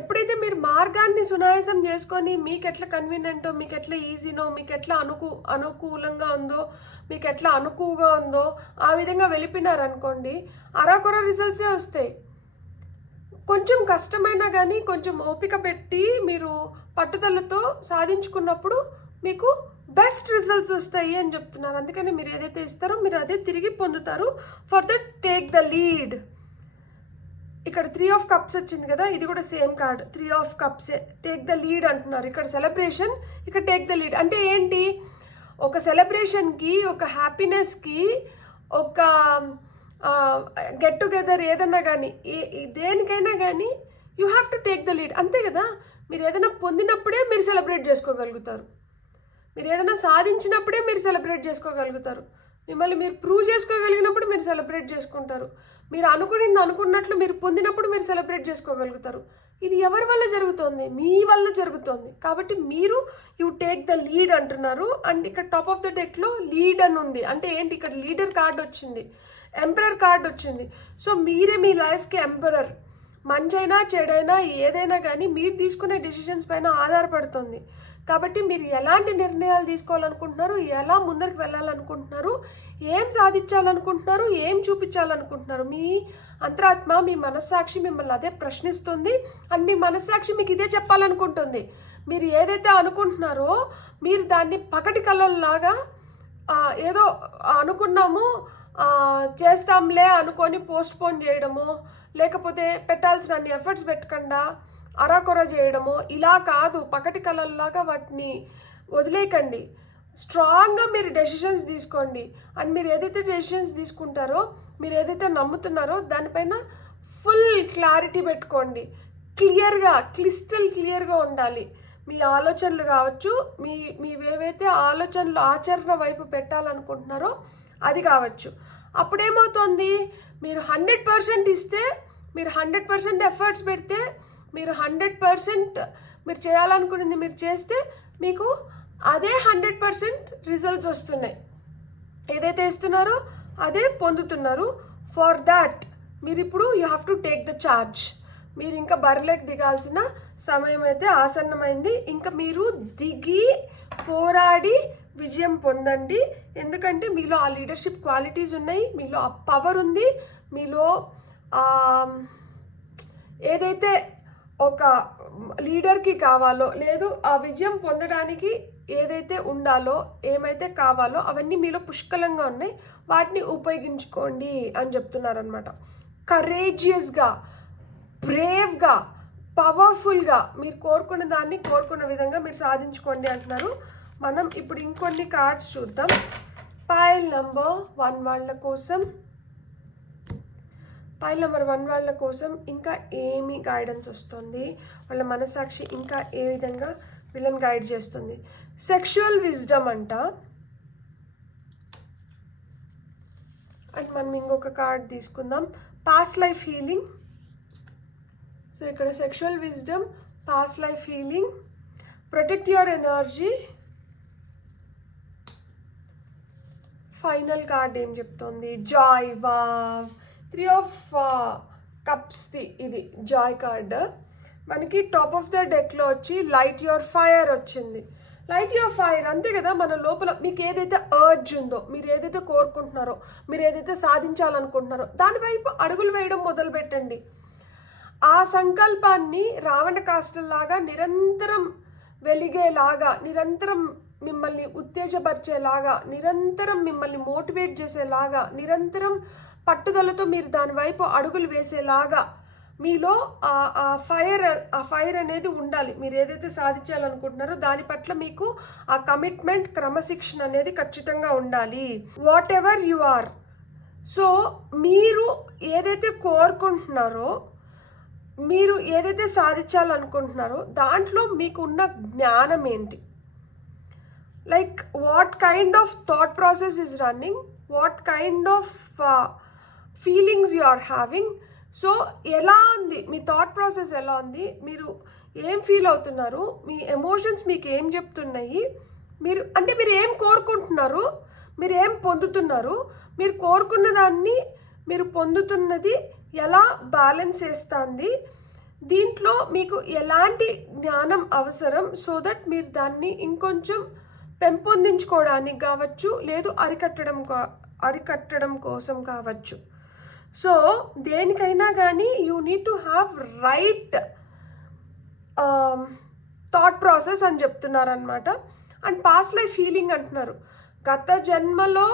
ఎప్పుడైతే మీరు మార్గాన్ని సునాయాసం చేసుకొని మీకు ఎట్లా కన్వీనియంటో, మీకు ఎట్లా ఈజీనో, మీకు ఎట్లా అనుకూలంగా ఉందో, మీకు ఎట్లా అనుకువగా ఉందో ఆ విధంగా వెళ్ళిపోయినారనుకోండి, అరాకొర రిజల్ట్సే వస్తాయి. కొంచెం కష్టమైనా కానీ కొంచెం ఓపిక పెట్టి మీరు పట్టుదలతో సాధించుకున్నప్పుడు మీకు బెస్ట్ రిజల్ట్స్ వస్తాయి అని చెప్తున్నారు. అందుకని మీరు ఏదైతే ఇస్తారో మీరు అదే తిరిగి పొందుతారు. For that take the lead. ఇక్కడ 3 ఆఫ్ కప్స్ వచ్చింది కదా, ఇది కూడా సేమ్ కార్డ్, 3 ఆఫ్ కప్సే. టేక్ ద లీడ్ అంటున్నారు. ఇక్కడ సెలబ్రేషన్, ఇక్కడ టేక్ ద లీడ్ అంటే ఏంటి? ఒక సెలబ్రేషన్కి, ఒక హ్యాపీనెస్కి, ఒక గెట్ టుగెదర్ ఏదన్నా కానీ దేనికైనా కానీ you have to take the lead, అంతే కదా. మీరు ఏదైనా పొందినప్పుడే మీరు సెలబ్రేట్ చేసుకోగలుగుతారు, మీరు ఏదైనా సాధించినప్పుడే మీరు సెలబ్రేట్ చేసుకోగలుగుతారు, మిమ్మల్ని మీరు ప్రూవ్ చేసుకోగలిగినప్పుడు మీరు సెలబ్రేట్ చేసుకుంటారు, మీరు అనుకున్నట్లు మీరు పొందినప్పుడు మీరు సెలబ్రేట్ చేసుకోగలుగుతారు. ఇది ఎవరి వల్ల జరుగుతుంది? మీ వల్ల జరుగుతుంది. కాబట్టి మీరు యూ టేక్ ద లీడ్ అంటున్నారు. అండ్ ఇక్కడ టాప్ ఆఫ్ ద డెక్లో లీడ్ అని ఉంది. అంటే ఏంటి? ఇక్కడ లీడర్ కార్డ్ వచ్చింది, ఎంపరర్ కార్డ్ వచ్చింది. సో మీరే మీ లైఫ్కి ఎంపరర్. మంచైనా చెడైనా ఏదైనా కానీ మీరు తీసుకునే డెసిషన్స్ పైన ఆధారపడుతుంది. కాబట్టి మీరు ఎలాంటి నిర్ణయాలు తీసుకోవాలనుకుంటున్నారు, ఎలా ముందరికి వెళ్ళాలనుకుంటున్నారు, ఏం సాధించాలనుకుంటున్నారు, ఏం చూపించాలనుకుంటున్నారు, మీ అంతరాత్మ, మీ మనస్సాక్షి మిమ్మల్ని అదే ప్రశ్నిస్తుంది. అండ్ మీ మనస్సాక్షి మీకు ఇదే చెప్పాలనుకుంటుంది. మీరు ఏదైతే అనుకుంటున్నారో మీరు దాన్ని పగటి కళల్లాగా ఏదో అనుకున్నాము చేస్తాంలే అనుకొని పోస్ట్పోన్ చేయడము, లేకపోతే పెట్టాల్సిన అన్ని ఎఫర్ట్స్ పెట్టకుండా అరాకొర చేయడము, ఇలా కాదు. పగటి కళల్లాగా వాటిని వదిలేయకండి. స్ట్రాంగ్గా మీరు డెసిషన్స్ తీసుకోండి. అండ్ మీరు ఏదైతే డెసిషన్స్ తీసుకుంటారో, మీరు ఏదైతే నమ్ముతున్నారో దానిపైన ఫుల్ క్లారిటీ పెట్టుకోండి. క్లియర్గా, క్లియర్గా ఉండాలి. మీ ఆలోచనలు కావచ్చు, మీవేవైతే ఆలోచనలు ఆచరణ వైపు పెట్టాలనుకుంటున్నారో అది కావచ్చు. అప్పుడేమవుతుంది? మీరు 100% ఇస్తే, మీరు 100% ఎఫర్ట్స్ పెడితే, మీరు 100% మీరు చేయాలనుకున్నది మీరు చేస్తే మీకు అదే 100% రిజల్ట్స్ వస్తున్నాయి. ఏదైతే ఇస్తున్నారో అదే పొందుతున్నారు. ఫర్ దాట్ మీరు ఇప్పుడు you have to take the charge. మీరు ఇంకా బరిలోకి దిగాల్సిన సమయం అయితే ఆసన్నమైంది. ఇంకా మీరు దిగి పోరాడి విజయం పొందండి. ఎందుకంటే మీలో ఆ లీడర్షిప్ క్వాలిటీస్ ఉన్నాయి, మీలో ఆ పవర్ ఉంది, మీలో ఏదైతే ఒక లీడర్కి కావాలో లేదు ఆ విజయం పొందడానికి ఏదైతే ఉండాలో ఏమైతే కావాలో అవన్నీ మీలో పుష్కలంగా ఉన్నాయి, వాటిని ఉపయోగించుకోండి అని చెప్తున్నారనమాట. కరేజియస్గా, బ్రేవ్గా, పవర్ఫుల్గా మీరు కోరుకున్న దాన్ని కోరుకున్న విధంగా మీరు సాధించుకోండి అంటున్నారు. మనం ఇప్పుడు ఇంకొన్ని కార్డ్స్ చూద్దాం. పైల్ నెంబర్ 1 వాళ్ళ కోసం, పైల్ నెంబర్ 1 వాళ్ళ కోసం ఇంకా ఏమి గైడెన్స్ వస్తుంది, వాళ్ళ మనసాక్షి ఇంకా ఏ విధంగా వీళ్ళని గైడ్ చేస్తుంది. సెక్షువల్ విజ్డమ్ అంట. అండ్ మనం ఇంకొక కార్డ్ తీసుకుందాం, పాస్ట్ లైఫ్ హీలింగ్. సో ఇక్కడ sexual wisdom, past life healing, protect your energy. Final card ఏం చెప్తుంది, జాయ్. వావ్, 3 ఆఫ్ కప్స్ది ఇది జాయ్ కార్డ్. మనకి టాప్ ఆఫ్ ద డెక్లో వచ్చి లైట్ యువర్ ఫైర్ వచ్చింది. లైట్ యువర్ ఫైర్ అంతే కదా, మన లోపల మీకు ఏదైతే అర్జ్ ఉందో, మీరు ఏదైతే కోరుకుంటున్నారో, మీరు ఏదైతే సాధించాలనుకుంటున్నారో దానివైపు అడుగులు వేయడం మొదలు పెట్టండి. ఆ సంకల్పాన్ని రావణ కాష్టల్లాగా నిరంతరం వెలిగేలాగా, నిరంతరం మిమ్మల్ని ఉత్తేజపరిచేలాగా, నిరంతరం మిమ్మల్ని మోటివేట్ చేసేలాగా, నిరంతరం పట్టుదలతో మీరు దాని వైపు అడుగులు వేసేలాగా మీలో ఆ ఫైర్ అనేది ఉండాలి. మీరు ఏదైతే సాధించాలనుకుంటున్నారో దాని పట్ల మీకు ఆ కమిట్మెంట్, క్రమశిక్షణ అనేది ఖచ్చితంగా ఉండాలి. Whatever you are, so మీరు ఏదైతే కోరుకుంటున్నారో, మీరు ఏదైతే సాధించాలనుకుంటున్నారో దాంట్లో మీకున్న జ్ఞానం ఏంటి, like what kind of thought process is running, what kind of feelings you are having. So ఎలా ఉంది మీ థాట్ ప్రాసెస్, ఎలా ఉంది, మీరు ఏం ఫీల్ అవుతున్నారు, మీ ఎమోషన్స్ మీకు ఏం చెప్తున్నాయి, మీరు అంటే మీరు ఏం కోరుకుంటున్నారు, మీరు ఏం పొందుతున్నారు, మీరు కోరుకున్న దాన్ని మీరు పొందుతున్నది ఎలా బ్యాలెన్స్ చేస్తుంది, దీంట్లో మీకు ఎలాంటి జ్ఞానం అవసరం, సో దట్ మీరు దాన్ని ఇంకొంచెం పెంపొందించుకోవడానికి కావచ్చు, లేదు అరికట్టడం కోసం కావచ్చు. సో దేనికైనా కానీ you need to have right thought process అని చెప్తున్నారనమాట. అండ్ పాస్ట్ లైఫ్ ఫీలింగ్ అంటున్నారు. గత జన్మలో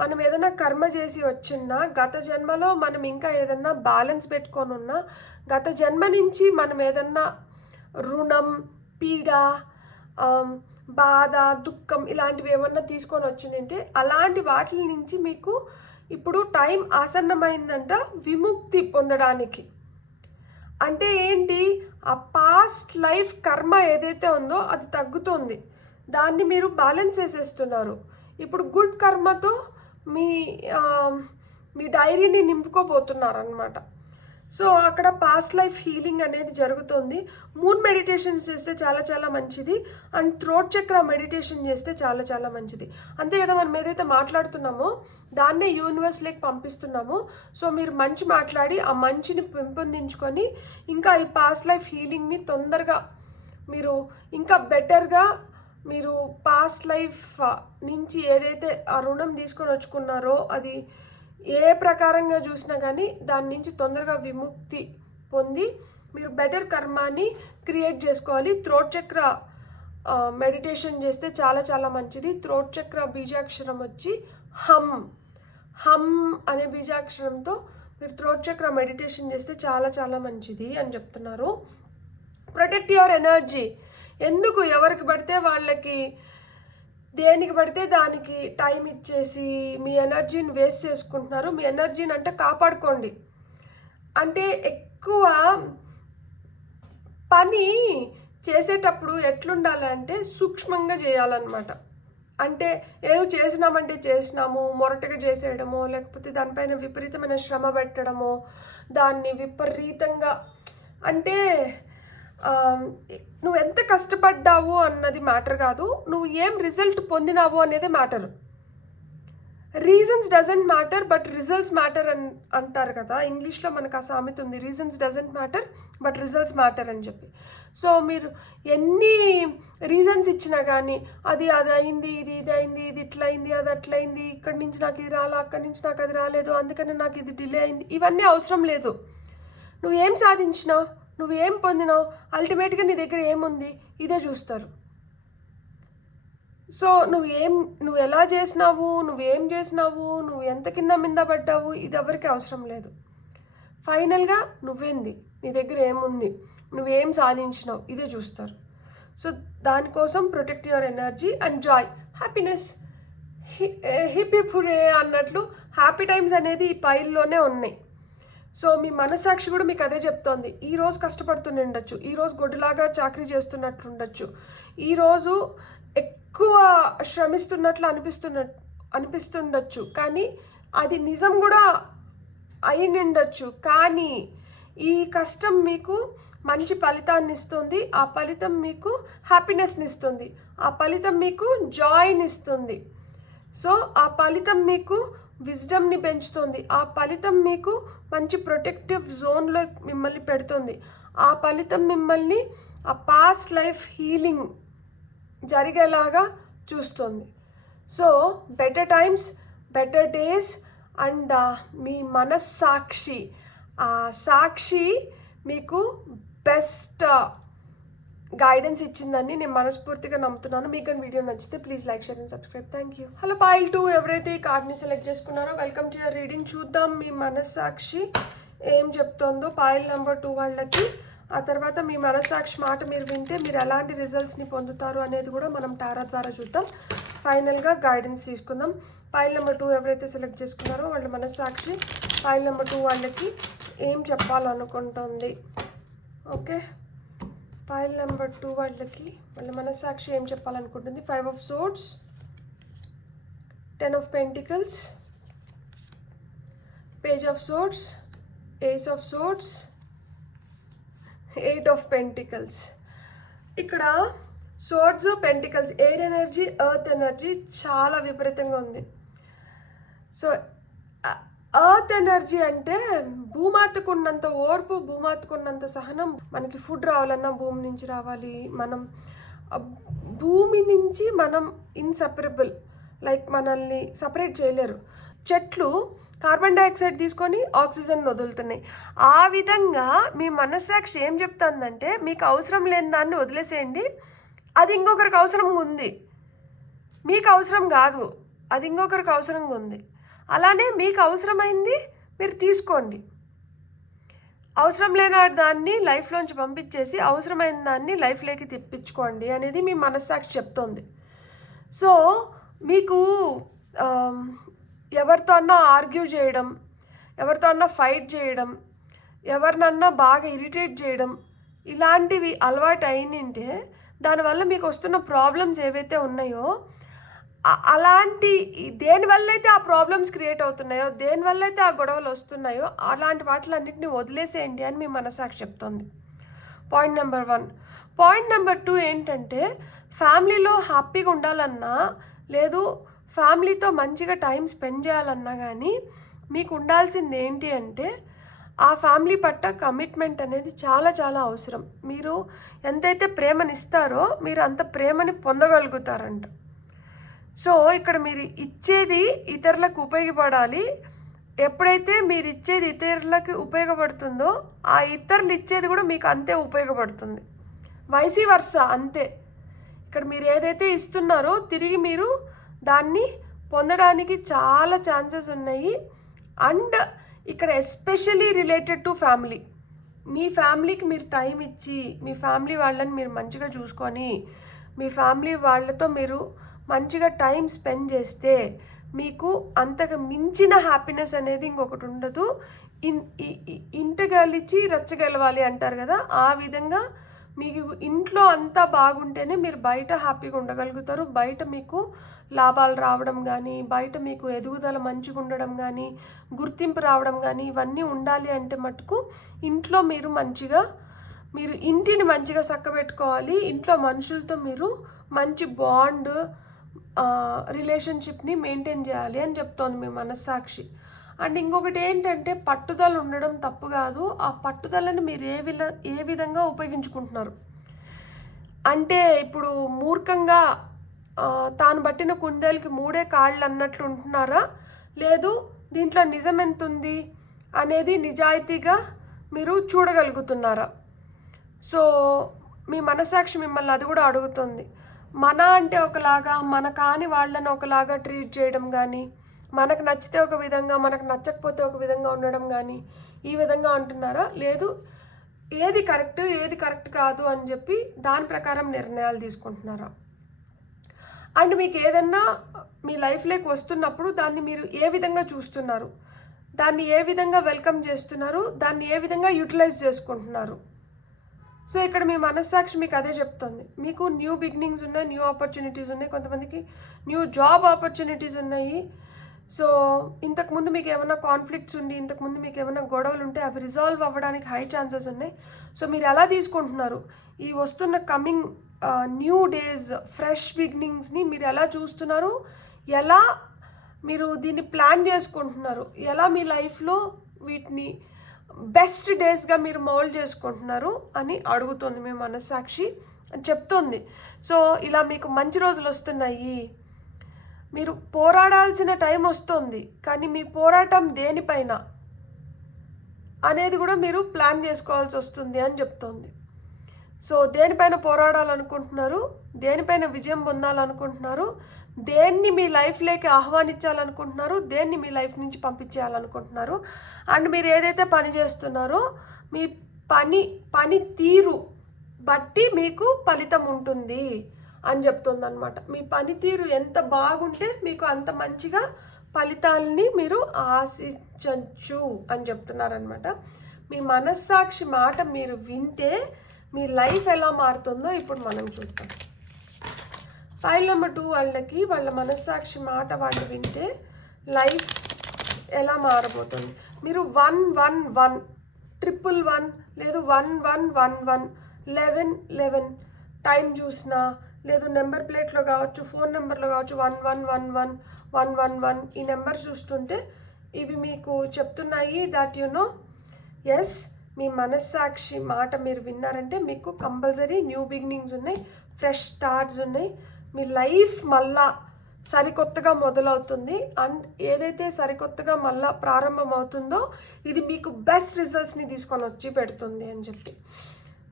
మనం ఏదైనా కర్మ చేసి వచ్చిన్నా, గత జన్మలో మనం ఇంకా ఏదన్నా బ్యాలెన్స్ పెట్టుకొని ఉన్నా, గత జన్మ నుంచి మనం ఏదన్నా రుణం, పీడ, బాధ, దుఃఖం ఇలాంటివి ఏమన్నా తీసుకొని వచ్చిందంటే అలాంటి వాటి నుంచి మీకు ఇప్పుడు టైం ఆసన్నమైందంట విముక్తి పొందడానికి. అంటే ఏంటి, ఆ పాస్ట్ లైఫ్ కర్మ ఏదైతే ఉందో అది తగ్గుతుంది, దాన్ని మీరు బ్యాలెన్స్ చేసేస్తున్నారు. ఇప్పుడు గుడ్ కర్మతో మీ డైరీని నింపుకోబోతున్నారు అనమాట. సో అక్కడ పాస్ట్ లైఫ్ హీలింగ్ అనేది జరుగుతుంది. మూన్ మెడిటేషన్స్ చేస్తే చాలా చాలా మంచిది, అండ్ థ్రోట్ చక్ర మెడిటేషన్ చేస్తే చాలా చాలా మంచిది. అంతే కదా, మనం ఏదైతే మాట్లాడుతున్నామో దాన్నే యూనివర్స్లోకి పంపిస్తున్నాము. సో మీరు మంచి మాట్లాడి ఆ మంచిని పెంపొందించుకొని ఇంకా ఈ పాస్ట్ లైఫ్ హీలింగ్ని తొందరగా మీరు ఇంకా బెటర్గా మీరు పాస్ట్ లైఫ్ నుంచి ఏదైతే ఆ రుణం తీసుకొని వచ్చుకున్నారో అది ఏ ప్రకారంగా చూసినా కానీ దాని నుంచి తొందరగా విముక్తి పొంది మీరు బెటర్ కర్మాని క్రియేట్ చేసుకోవాలి. థ్రోట్ చక్ర మెడిటేషన్ చేస్తే చాలా చాలా మంచిది. థ్రోట్ చక్ర బీజాక్షరం వచ్చి హమ్. హమ్ అనే బీజాక్షరంతో మీరు థ్రోట్ చక్ర మెడిటేషన్ చేస్తే చాలా చాలా మంచిది అని చెప్తున్నారు. Protect your energy. ఎందుకు ఎవరికి పడితే వాళ్ళకి, దేనికి పడితే దానికి టైం ఇచ్చేసి మీ ఎనర్జీని వేస్ట్ చేసుకుంటున్నారు. మీ ఎనర్జీని అంటే కాపాడుకోండి. అంటే ఎక్కువ పని చేసేటప్పుడు ఎట్లుండాలంటే సూక్ష్మంగా చేయాలన్నమాట. అంటే ఏదో చేసినామంటే చేసినాము మొరటగా చేసేయడమో, లేకపోతే దానిపైన విపరీతమైన శ్రమ పెట్టడమో, దాన్ని విపరీతంగా అంటే నువ్వు ఎంత కష్టపడ్డావు అన్నది మ్యాటర్ కాదు, నువ్వు ఏం రిజల్ట్ పొందినావు అనేది matter. Reasons doesn't matter but results matter అని అంటారు కదా, ఇంగ్లీష్లో మనకు ఆ సామెత ఉంది, reasons doesn't matter but results matter అని చెప్పి. సో మీరు ఎన్ని రీజన్స్ ఇచ్చినా కానీ అది అయింది, ఇది అయింది, ఇది ఇట్లా అయింది, అది అట్లా అయింది, ఇక్కడి నుంచి నాకు ఇది రాలా, అక్కడి నుంచి నాకు అది రాలేదు, అందుకని నాకు ఇది డిలే అయింది, ఇవన్నీ అవసరం లేదు. నువ్వేం సాధించినావు, నువ్వేం పొందినావు, అల్టిమేట్గా నీ దగ్గర ఏముంది, ఇదే చూస్తారు. సో నువ్వు ఎలా చేసినావు, నువ్వేం చేసినావు, నువ్వు ఎంత కింద మింద పడ్డావు, ఇది ఎవరికి అవసరం లేదు. ఫైనల్గా నువ్వేంది, నీ దగ్గర ఏముంది, నువ్వేం సాధించినావు, ఇదే చూస్తారు. సో దానికోసం protect your energy and Joy, happiness, hip hip హురే అన్నట్లు హ్యాపీ టైమ్స్ అనేది ఈ పైల్లోనే ఉన్నాయి. సో మీ మనస్సాక్షి కూడా మీకు అదే చెప్తోంది. ఈరోజు కష్టపడుతూనే ఉండొచ్చు, ఈరోజు గొడ్డులాగా చాకరీ చేస్తున్నట్లు ఉండొచ్చు, ఈరోజు ఎక్కువ శ్రమిస్తున్నట్లు అనిపిస్తుండొచ్చు, కానీ అది నిజం కూడా అయి ఉండొచ్చు. కానీ ఈ కష్టం మీకు మంచి ఫలితాన్ని ఇస్తుంది, ఆ ఫలితం మీకు హ్యాపీనెస్ని ఇస్తుంది, ఆ ఫలితం మీకు జాయ్ని ఇస్తుంది. సో ఆ ఫలితం మీకు విజ్డమ్ని పెంచుతుంది, ఆ ఫలితం మీకు మంచి ప్రొటెక్టివ్ జోన్లో మిమ్మల్ని పెడుతుంది, ఆ ఫలితం మిమ్మల్ని ఆ పాస్ట్ లైఫ్ హీలింగ్ జరిగేలాగా చూస్తుంది. So better times, better days and మీ మనస్సాక్షి, ఆ సాక్షి మీకు బెస్ట్ గైడెన్స్ ఇచ్చిందని నేను మనస్ఫూర్తిగా నమ్ముతున్నాను. మీకు కానీ వీడియో నచ్చితే please like, share and subscribe. Thank you. Hello foil 2 ఎవరైతే ఈ కార్డ్ని సెలెక్ట్ చేసుకున్నారో వెల్కమ్ టు యువర్ రీడింగ్. చూద్దాం మీ మనస్సాక్షి ఏం చెప్తుందో పాయిల్ నెంబర్ 2 వాళ్ళకి. ఆ తర్వాత మీ మనస్సాక్షి మాట మీరు వింటే మీరు ఎలాంటి రిజల్ట్స్ని పొందుతారు అనేది కూడా మనం టారో ద్వారా చూద్దాం. ఫైనల్గా గైడెన్స్ తీసుకుందాం. పాయిల్ నెంబర్ 2 ఎవరైతే సెలెక్ట్ చేసుకున్నారో వాళ్ళ మనస్సాక్షి పాయిల్ నెంబర్ 2 వాళ్ళకి ఏం చెప్పాలనుకుంటుంది. ఓకే, పాయిల్ నెంబర్ 2 వాళ్ళకి వాళ్ళ మనస్సాక్షి ఏం చెప్పాలనుకుంటుంది. 5 of Swords, 10 of Pentacles, Page of Swords, Ace of Swords, 8 of Pentacles. ఇక్కడ swords, pentacles, air energy, earth energy చాలా విపరీతంగా ఉంది. సో ఎర్త్ ఎనర్జీ అంటే భూమాతకున్నంత ఓర్పు, భూమాతకున్నంత సహనం. మనకి ఫుడ్ రావాలన్నా భూమి నుంచి రావాలి, మనం భూమి నుంచి మనం ఇన్సపరబుల్, లైక్ మనల్ని సపరేట్ చేయలేరు. చెట్లు కార్బన్ డైఆక్సైడ్ తీసుకొని ఆక్సిజన్ వదులుతున్నాయి. ఆ విధంగా మీ మనస్సాక్షి ఏం చెప్తుందంటే మీకు అవసరం లేని దాన్ని వదిలేసేయండి, అది ఇంకొకరికి అవసరంగా ఉంది, మీకు అవసరం కాదు, అది ఇంకొకరికి అవసరంగా ఉంది. అలానే మీకు అవసరమైంది మీరు తీసుకోండి, అవసరం లేని దాన్ని లైఫ్లోంచి పంపించేసి అవసరమైన దాన్ని లైఫ్లోకి తెప్పించుకోండి అనేది మీ మనస్సాక్షి చెప్తోంది. సో మీకు ఎవరితో అన్నా ఆర్గ్యూ చేయడం, ఎవరితో అన్నా ఫైట్ చేయడం, ఎవరినన్నా బాగా ఇరిటేట్ చేయడం, ఇలాంటివి అలవాటు అయినంటే దానివల్ల మీకు వస్తున్న ప్రాబ్లమ్స్ ఏవైతే ఉన్నాయో, అలాంటి దేనివల్ల అయితే ఆ ప్రాబ్లమ్స్ క్రియేట్ అవుతున్నాయో, దేనివల్ల అయితే ఆ గొడవలు వస్తున్నాయో అలాంటి వాటిలన్నింటినీ వదిలేసేయండి అని మీ మనస్సాక్షి చెప్తుంది. Point number 1. పాయింట్ నెంబర్ 2 ఏంటంటే ఫ్యామిలీలో హ్యాపీగా ఉండాలన్నా, లేదు ఫ్యామిలీతో మంచిగా టైం స్పెండ్ చేయాలన్నా కానీ మీకు ఉండాల్సింది ఏంటి అంటే ఆ ఫ్యామిలీ పట్ల కమిట్మెంట్ అనేది చాలా చాలా అవసరం. మీరు ఎంతైతే ప్రేమనిస్తారో మీరు అంత ప్రేమని పొందగలుగుతారంట. సో ఇక్కడ మీరు ఇచ్చేది ఇతరులకు ఉపయోగపడాలి. ఎప్పుడైతే మీరు ఇచ్చేది ఇతరులకు ఉపయోగపడుతుందో ఆ ఇతరులు ఇచ్చేది కూడా మీకు అంతే ఉపయోగపడుతుంది. వైసీ వర్స అంతే. ఇక్కడ మీరు ఏదైతే ఇస్తున్నారో తిరిగి మీరు దాన్ని పొందడానికి చాలా ఛాన్సెస్ ఉన్నాయి. అండ్ ఇక్కడ ఎస్పెషలీ రిలేటెడ్ టు ఫ్యామిలీ, మీ ఫ్యామిలీకి మీరు టైం ఇచ్చి మీ ఫ్యామిలీ వాళ్ళని మీరు మంచిగా చూసుకొని మీ ఫ్యామిలీ వాళ్ళతో మీరు మంచిగా టైం స్పెండ్ చేస్తే మీకు అంతకు మించిన హ్యాపీనెస్ అనేది ఇంకొకటి ఉండదు. ఇంట గెలిచి రచ్చగెలవాలి అంటారు కదా, ఆ విధంగా మీకు ఇంట్లో అంతా బాగుంటేనే మీరు బయట హ్యాపీగా ఉండగలుగుతారు. బయట మీకు లాభాలు రావడం కానీ, బయట మీకు ఎదుగుదల మంచిగా ఉండడం కానీ, గుర్తింపు రావడం కానీ, ఇవన్నీ ఉండాలి అంటే మటుకు ఇంట్లో మీరు ఇంటిని మంచిగా చక్కబెట్టుకోవాలి. ఇంట్లో మనుషులతో మీరు మంచి బాండ్ రిలేషన్షిప్ని మెయింటైన్ చేయాలి అని చెప్తోంది మీ మనస్సాక్షి. అండ్ ఇంకొకటి ఏంటంటే పట్టుదల ఉండడం తప్పు కాదు, ఆ పట్టుదలని మీరు ఏ విధంగా ఉపయోగించుకుంటున్నారు. అంటే ఇప్పుడు మూర్ఖంగా తాను పట్టిన కుందేలకి 3 కాళ్ళు అన్నట్లు ఉంటున్నారా, లేదు దీంట్లో నిజం ఎంత ఉంది అనేది నిజాయితీగా మీరు చూడగలుగుతున్నారా? సో మీ మనస్సాక్షి మిమ్మల్ని అది కూడా అడుగుతుంది. మన అంటే ఒకలాగా, మన కాని వాళ్ళని ఒకలాగా ట్రీట్ చేయడం కానీ, మనకు నచ్చితే ఒక విధంగా, మనకు నచ్చకపోతే ఒక విధంగా ఉండడం కానీ, ఈ విధంగా అంటున్నారా, లేదు ఏది కరెక్ట్ కాదు అని చెప్పి దాని ప్రకారం నిర్ణయాలు తీసుకుంటున్నారా? అండ్ మీకు ఏదన్నా మీ లైఫ్లోకి వస్తున్నప్పుడు దాన్ని మీరు ఏ విధంగా చూస్తున్నారు, దాన్ని ఏ విధంగా వెల్కమ్ చేస్తున్నారు, దాన్ని ఏ విధంగా యూటిలైజ్ చేసుకుంటున్నారు? సో ఇక్కడ మీ మనస్సాక్షి మీకు అదే చెప్తుంది. మీకు న్యూ బిగినింగ్స్ ఉన్నాయి, న్యూ ఆపర్చునిటీస్ ఉన్నాయి, కొంతమందికి న్యూ జాబ్ ఆపర్చునిటీస్ ఉన్నాయి. సో ఇంతకుముందు మీకు ఏమైనా కాన్ఫ్లిక్ట్స్ ఉండి, ఇంతకుముందు మీకు ఏమైనా గొడవలు ఉంటే అవి రిజాల్వ్ అవ్వడానికి హై ఛాన్సెస్ ఉన్నాయి. సో మీరు ఎలా తీసుకుంటున్నారు ఈ వస్తున్న కమింగ్ న్యూ డేస్, ఫ్రెష్ బిగినింగ్స్ని మీరు ఎలా చూస్తున్నారు, ఎలా మీరు దీన్ని ప్లాన్ చేసుకుంటున్నారు, ఎలా మీ లైఫ్లో వీటిని బెస్ట్ డేస్గా మీరు మౌల్డ్ చేసుకుంటున్నారు అని అడుగుతుంది మీ మనస్సాక్షి అని చెప్తుంది. సో ఇలా మీకు మంచి రోజులు వస్తున్నాయి, మీరు పోరాడాల్సిన టైం వస్తుంది, కానీ మీ పోరాటం దేనిపైన అనేది కూడా మీరు ప్లాన్ చేసుకోవాల్సి వస్తుంది అని చెప్తోంది. సో దేనిపైన పోరాడాలనుకుంటున్నారు, దేనిపైన విజయం పొందాలనుకుంటున్నారు, దేన్ని మీ లైఫ్లోకి ఆహ్వానించాలనుకుంటున్నారు, దేన్ని మీ లైఫ్ నుంచి పంపించేయాలనుకుంటున్నారు, అండ్ మీరు ఏదైతే పని చేస్తున్నారో మీ పని తీరు బట్టి మీకు ఫలితం ఉంటుంది అని చెప్తుంది అనమాట. మీ పనితీరు ఎంత బాగుంటే మీకు అంత మంచిగా ఫలితాలని మీరు ఆశించవచ్చు అని చెప్తున్నారనమాట. మీ మనస్సాక్షి మాట మీరు వింటే మీ లైఫ్ ఎలా మారుతుందో ఇప్పుడు మనం చూద్దాం. ఫైల్ నెంబర్ 2 వాళ్ళకి వాళ్ళ మనస్సాక్షి మాట వాళ్ళు వింటే లైఫ్ ఎలా మారబోతుంది. మీరు 111 111 లేదు 1111 1111 టైం చూసినా, లేదు నెంబర్ ప్లేట్లో కావచ్చు, ఫోన్ నెంబర్లో కావచ్చు, 1111 111 ఈ నెంబర్ చూస్తుంటే ఇవి మీకు చెప్తున్నాయి దట్ ఎస్ మీ మనస్సాక్షి మాట మీరు విన్నారంటే మీకు కంపల్సరీ న్యూ బిగినింగ్స్ ఉన్నాయి, ఫ్రెష్ స్టార్ట్స్ ఉన్నాయి, మీ లైఫ్ మళ్ళా సరికొత్తగా మొదలవుతుంది. అండ్ ఏదైతే సరికొత్తగా మళ్ళా ప్రారంభం అవుతుందో ఇది మీకు బెస్ట్ రిజల్ట్స్ని తీసుకొని వచ్చి పెడుతుంది అని చెప్పి.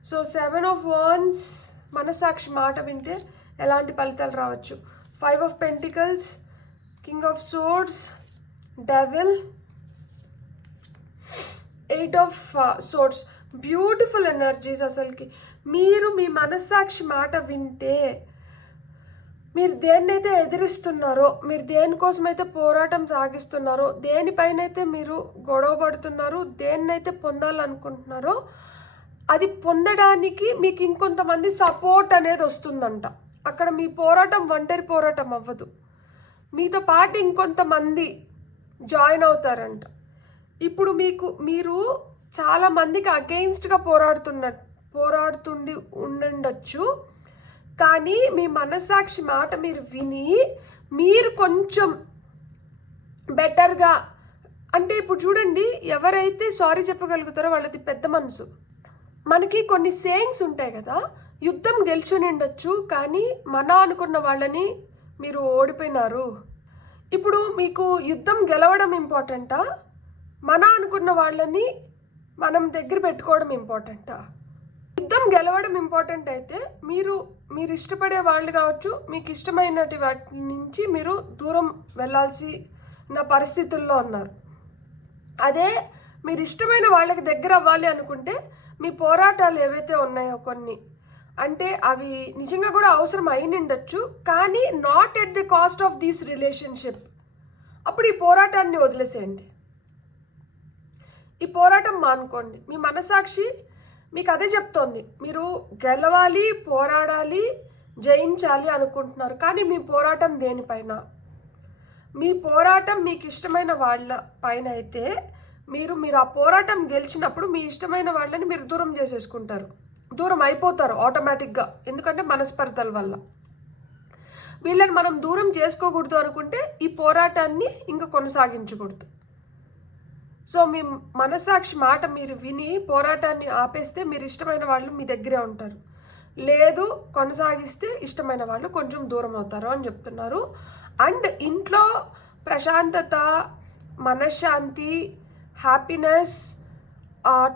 సో 7 of Wands మనస్సాక్షి మాట వింటే ఎలాంటి ఫలితాలు రావచ్చు. 5 of Pentacles, King of Swords, Devil, 8 of Swords. Beautiful energies. అసలుకి మీరు మీ మనస్సాక్షి మాట వింటే మీరు దేన్నైతే ఎదిరిస్తున్నారో, మీరు దేనికోసమైతే పోరాటం సాగిస్తున్నారో, దేనిపైనైతే మీరు గొడవ పడుతున్నారో, దేన్నైతే పొందాలనుకుంటున్నారో అది పొందడానికి మీకు ఇంకొంతమంది సపోర్ట్ అనేది వస్తుందంట. అక్కడ మీ పోరాటం ఒంటరి పోరాటం అవ్వదు, మీతో పాటు ఇంకొంతమంది జాయిన్ అవుతారంట. ఇప్పుడు మీరు చాలా మందికి అగెయిన్స్ట్గా పోరాడుతుండి ఉండొచ్చు, కానీ మీ మనస్సాక్షి మాట మీరు విని మీరు కొంచెం బెటర్గా, అంటే ఇప్పుడు చూడండి ఎవరైతే సారీ చెప్పగలుగుతారో వాళ్ళది పెద్ద మనసు. మనకి కొన్ని సేయింగ్స్ ఉంటాయి కదా, యుద్ధం గెలిచుని ఉండొచ్చు కానీ మన అనుకున్న వాళ్ళని మీరు ఓడిపోయినారు. ఇప్పుడు మీకు యుద్ధం గెలవడం ఇంపార్టెంటా, మన అనుకున్న వాళ్ళని మనం దగ్గర పెట్టుకోవడం ఇంపార్టెంటా? యుద్ధం గెలవడం ఇంపార్టెంట్ అయితే మీరు ఇష్టపడే వాళ్ళు కావచ్చు, మీకు ఇష్టమైనటి వాటి నుంచి మీరు దూరం వెళ్ళాల్సిన పరిస్థితుల్లో ఉన్నారు. అదే మీరు ఇష్టమైన వాళ్ళకి దగ్గర అవ్వాలి అనుకుంటే మీ పోరాటాలు ఏవైతే ఉన్నాయో కొన్ని, అంటే అవి నిజంగా కూడా అవసరం అయినుండొచ్చు కానీ not at the cost of this relationship. అప్పుడు ఈ పోరాటాన్ని వదిలేసేయండి, ఈ పోరాటం మానుకోండి. మీ మనస్సాక్షి మీకు అదే చెప్తోంది, మీరు గెలవాలి, పోరాడాలి, జయించాలి అనుకుంటున్నారు, కానీ మీ పోరాటం దేనిపైన? మీ పోరాటం మీకు ఇష్టమైన వాళ్ళ పైన అయితే మీరు ఆ పోరాటం గెలిచినప్పుడు మీ ఇష్టమైన వాళ్ళని మీరు దూరం చేసేసుకుంటారు, దూరం అయిపోతారు ఆటోమేటిక్గా, ఎందుకంటే మనస్పర్ధల వల్ల. వీళ్ళని మనం దూరం చేసుకోకూడదు అనుకుంటే ఈ పోరాటాన్ని ఇంకా కొనసాగించకూడదు. సో మీ మనస్సాక్షి మాట మీరు విని పోరాటాన్ని ఆపేస్తే మీరు ఇష్టమైన వాళ్ళు మీ దగ్గరే ఉంటారు, లేదు కొనసాగిస్తే ఇష్టమైన వాళ్ళు కొంచెం దూరం అవుతారు అని చెప్తున్నారు. అండ్ ఇంట్లో ప్రశాంతత, మనశ్శాంతి, హ్యాపీనెస్,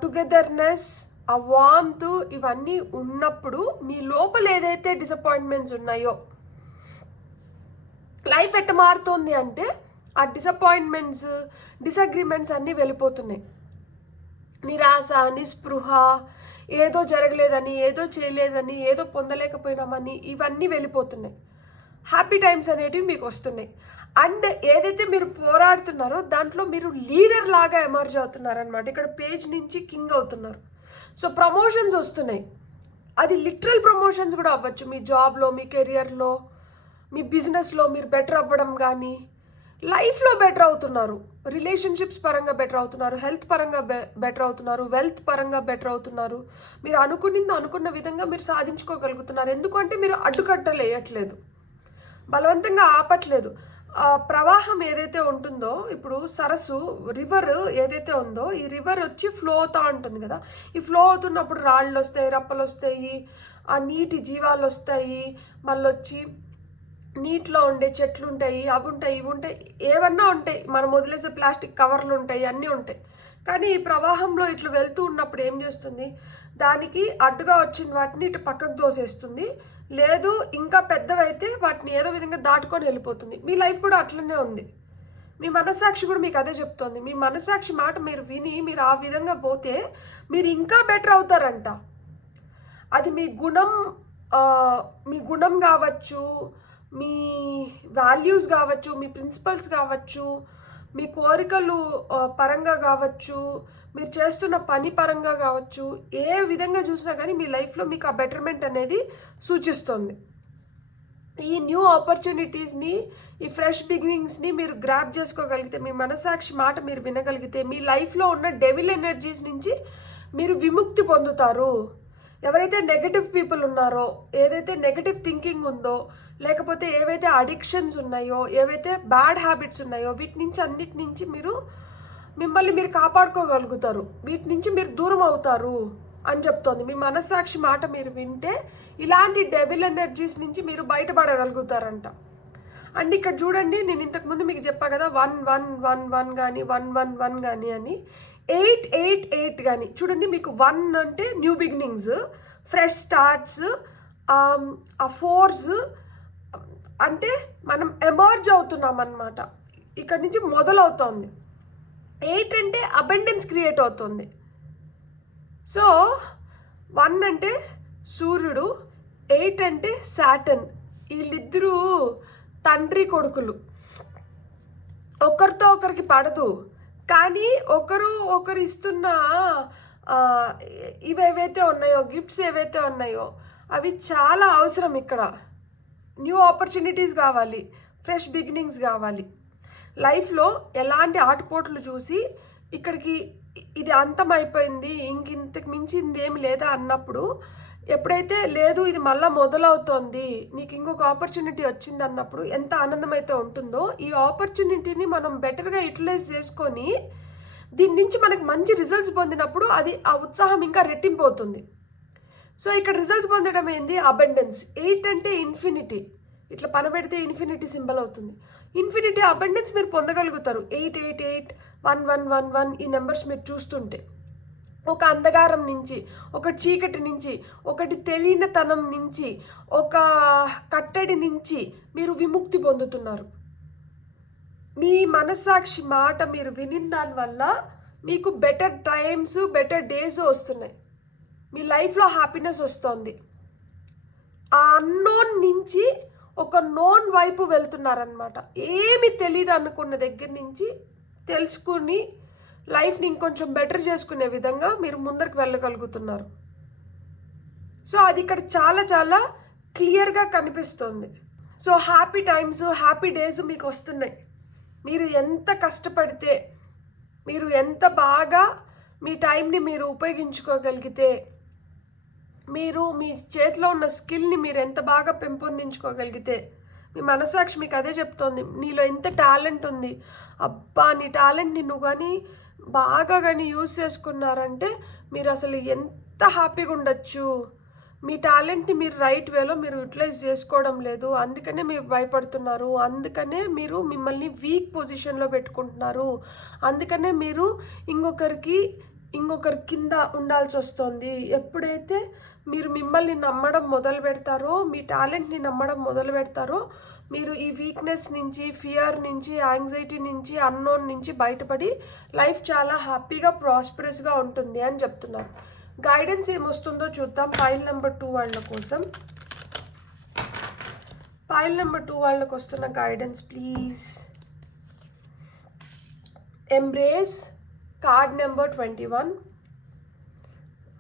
టుగెదర్నెస్, ఆ వార్మ్త్ ఇవన్నీ ఉన్నప్పుడు మీ లోపల ఏదైతే డిసప్పాయింట్మెంట్స్ ఉన్నాయో, లైఫ్ ఎట్ట మారుతుంది అంటే ఆ డిసప్పాయింట్మెంట్స్, డిసగ్రిమెంట్స్ అన్నీ వెళ్ళిపోతున్నాయి. నిరాశ, నిస్పృహ, ఏదో జరగలేదని, ఏదో చేయలేదని, ఏదో పొందలేకపోయినామని ఇవన్నీ వెళ్ళిపోతున్నాయి. హ్యాపీ టైమ్స్ అనేటివి మీకు వస్తున్నాయి. అండ్ ఏదైతే మీరు పోరాడుతున్నారో దాంట్లో మీరు లీడర్ లాగా ఎమర్జ్ అవుతున్నారు అనమాట. ఇక్కడ పేజ్ నుంచి కింగ్ అవుతున్నారు. సో ప్రమోషన్స్ వస్తున్నాయి. అది లిటరల్ ప్రమోషన్స్ కూడా అవ్వచ్చు. మీ జాబ్లో, మీ కెరియర్లో, మీ బిజినెస్లో మీరు బెటర్ అవ్వడం కానీ, లైఫ్లో బెటర్ అవుతున్నారు, రిలేషన్షిప్స్ పరంగా బెటర్ అవుతున్నారు, హెల్త్ పరంగా బెటర్ అవుతున్నారు, వెల్త్ పరంగా బెటర్ అవుతున్నారు. మీరు అనుకున్న విధంగా మీరు సాధించుకోగలుగుతున్నారు. ఎందుకంటే మీరు అడ్డుకట్టలు వేయట్లేదు, బలవంతంగా ఆపట్లేదు. ప్రవాహం ఏదైతే ఉంటుందో, ఇప్పుడు సరస్సు, రివర్ ఏదైతే ఉందో, ఈ రివర్ వచ్చి ఫ్లో అవుతూ ఉంటుంది కదా. ఈ ఫ్లో అవుతున్నప్పుడు రాళ్ళు వస్తాయి, రప్పలు వస్తాయి, ఆ నీటి జీవాలు వస్తాయి, మళ్ళీ వచ్చి నీటిలో ఉండే చెట్లు ఉంటాయి, అవి ఉంటాయి, ఇవి ఉంటాయి, ఏవన్నా ఉంటాయి, మనం వదిలేసే ప్లాస్టిక్ కవర్లు ఉంటాయి, అన్నీ ఉంటాయి. కానీ ఈ ప్రవాహంలో ఇట్లా వెళ్తూ ఉన్నప్పుడు ఏం చేస్తుంది, దానికి అడ్డుగా వచ్చిన వాటిని ఇటు పక్కకు దోసేస్తుంది, లేదు ఇంకా పెద్దవైతే వాటిని ఏదో విధంగా దాటుకొని వెళ్ళిపోతుంది. మీ లైఫ్ కూడా అట్లనే ఉంది. మీ మనస్సాక్షి కూడా మీకు అదే చెప్తోంది. మీ మనస్సాక్షి మాట మీరు విని మీరు ఆ విధంగా పోతే మీరు ఇంకా బెటర్ అవుతారంట. అది మీ గుణం కావచ్చు, మీ వాల్యూస్ కావచ్చు, మీ ప్రిన్సిపల్స్ కావచ్చు, మీ కోరికలు పరంగా కావచ్చు, మీరు చేస్తున్న పని పరంగా కావచ్చు, ఏ విధంగా చూసినా కానీ మీ లైఫ్లో మీకు ఆ బెటర్మెంట్ అనేది సూచిస్తుంది. ఈ న్యూ ఆపర్చునిటీస్ని, ఈ ఫ్రెష్ బిగినింగ్స్ని మీరు గ్రాప్ చేసుకోగలిగితే, మీ మనసాక్షి మాట మీరు వినగలిగితే, మీ లైఫ్లో ఉన్న డెవిల్ ఎనర్జీస్ నుంచి మీరు విముక్తి పొందుతారు. ఎవరైతే నెగటివ్ పీపుల్ ఉన్నారో, ఏదైతే నెగటివ్ థింకింగ్ ఉందో, లేకపోతే ఏవైతే అడిక్షన్స్ ఉన్నాయో, ఏవైతే బ్యాడ్ హ్యాబిట్స్ ఉన్నాయో, వీటి నుంచి అన్నిటి నుంచి మిమ్మల్ని మీరు కాపాడుకోగలుగుతారు, వీటి నుంచి మీరు దూరం అవుతారు అని చెప్తోంది. మీ మనస్సాక్షి మాట మీరు వింటే ఇలాంటి డెవిల్ ఎనర్జీస్ నుంచి మీరు బయటపడగలుగుతారంట. అండ్ ఇక్కడ చూడండి, నేను ఇంతకుముందు మీకు చెప్పా కదా 111 కానీ 111 కానీ అని, 888 కానీ చూడండి. మీకు 1 అంటే న్యూ బిగినింగ్స్, ఫ్రెష్ స్టార్ట్స్, ఆ ఫోర్స్ అంటే మనం ఎమర్జ్ అవుతున్నాం అన్నమాట, ఇక్కడ నుంచి మొదలవుతోంది. 8 అంటే అబండెన్స్ క్రియేట్ అవుతుంది. సో 1 అంటే సూర్యుడు, 8 అంటే సాటర్న్. వీళ్ళిద్దరూ తండ్రి కొడుకులు, ఒకరితో ఒకరికి పడదు, కానీ ఒకరు ఇస్తున్న ఇవేవైతే ఉన్నాయో, గిఫ్ట్స్ ఏవైతే ఉన్నాయో అవి చాలా అవసరం. ఇక్కడ న్యూ ఆపర్చునిటీస్ కావాలి, ఫ్రెష్ బిగినింగ్స్ కావాలి. లైఫ్లో ఎలాంటి ఆటుపోట్లు చూసి ఇక్కడికి ఇది అంతమైపోయింది, ఇంతకు మించింది ఏమి లేదా అన్నప్పుడు, ఎప్పుడైతే లేదు ఇది మళ్ళీ మొదలవుతోంది, నీకు ఇంకొక ఆపర్చునిటీ వచ్చింది అన్నప్పుడు ఎంత ఆనందమైతే ఉంటుందో, ఈ ఆపర్చునిటీని మనం బెటర్గా యూటిలైజ్ చేసుకొని దీని నుంచి మనకి మంచి రిజల్ట్స్ పొందినప్పుడు అది ఆ ఉత్సాహం ఇంకా రెట్టింపు అవుతుంది. సో ఇక్కడ రిజల్ట్స్ పొందడం ఏంది, అబండెన్స్. 8 అంటే ఇన్ఫినిటీ, ఇట్లా పనబెడితే ఇన్ఫినిటీ సింబల్ అవుతుంది. ఇన్ఫినిటీ అబండెన్స్ మీరు పొందగలుగుతారు. 888 1111 ఈ నెంబర్స్ మీరు చూస్తుంటే, ఒక అంధకారం నుంచి, ఒక చీకటి నుంచి, ఒకటి తెలియనితనం నుంచి, ఒక కట్టడి నుంచి మీరు విముక్తి పొందుతున్నారు. మీ మనస్సాక్షి మాట మీరు వినిన దానివల్ల మీకు బెటర్ టైమ్స్, బెటర్ డేస్ వస్తున్నాయి. మీ లైఫ్లో హ్యాపీనెస్ వస్తుంది. ఆ అన్నోన్ నుంచి ఒక నోన్ వైపు వెళ్తున్నారనమాట. ఏమి తెలియదు అనుకున్న దగ్గర నుంచి తెలుసుకుని లైఫ్ని ఇంకొంచెం బెటర్ చేసుకునే విధంగా మీరు ముందరికి వెళ్ళగలుగుతున్నారు. సో అది ఇక్కడ చాలా చాలా క్లియర్గా కనిపిస్తుంది. So happy times, happy days మీకు వస్తున్నాయి. మీరు ఎంత కష్టపడితే, మీరు ఎంత బాగా మీ టైంని మీరు ఉపయోగించుకోగలిగితే, మీరు మీ చేతిలో ఉన్న స్కిల్ని మీరు ఎంత బాగా పెంపొందించుకోగలిగితే మీ మనస్సాక్షి మీకు అదే చెప్తోంది. నీలో ఎంత టాలెంట్ ఉంది, అబ్బా నీ టాలెంట్ని నువ్వు కానీ బాగా కానీ యూజ్ చేసుకున్నారంటే మీరు అసలు ఎంత హ్యాపీగా ఉండొచ్చు. మీ టాలెంట్ని మీరు రైట్ వేలో మీరు యూటిలైజ్ చేసుకోవడం లేదు, అందుకనే మీరు భయపడుతున్నారు, అందుకనే మీరు మిమ్మల్ని వీక్ పొజిషన్లో పెట్టుకుంటున్నారు, అందుకనే మీరు ఇంకొకరి కింద ఉండాల్సి వస్తుంది. ఎప్పుడైతే మీరు మిమ్మల్ని నమ్మడం మొదలు పెడతారో, మీ టాలెంట్ని నమ్మడం మొదలు పెడతారో, మీరు ఈ వీక్నెస్ నుంచి, ఫియర్ నుంచి, యాంగ్జైటీ నుంచి, అన్నోన్ నుంచి బయటపడి లైఫ్ చాలా హ్యాపీగా ప్రాస్పరస్గా ఉంటుంది అని చెప్తున్నారు. గైడెన్స్ ఏమొస్తుందో చూద్దాం పైల్ నెంబర్ 2 వాళ్ళ కోసం. పైల్ నెంబర్ 2 వాళ్ళకి వస్తున్న guidance please. Embrace card number 21.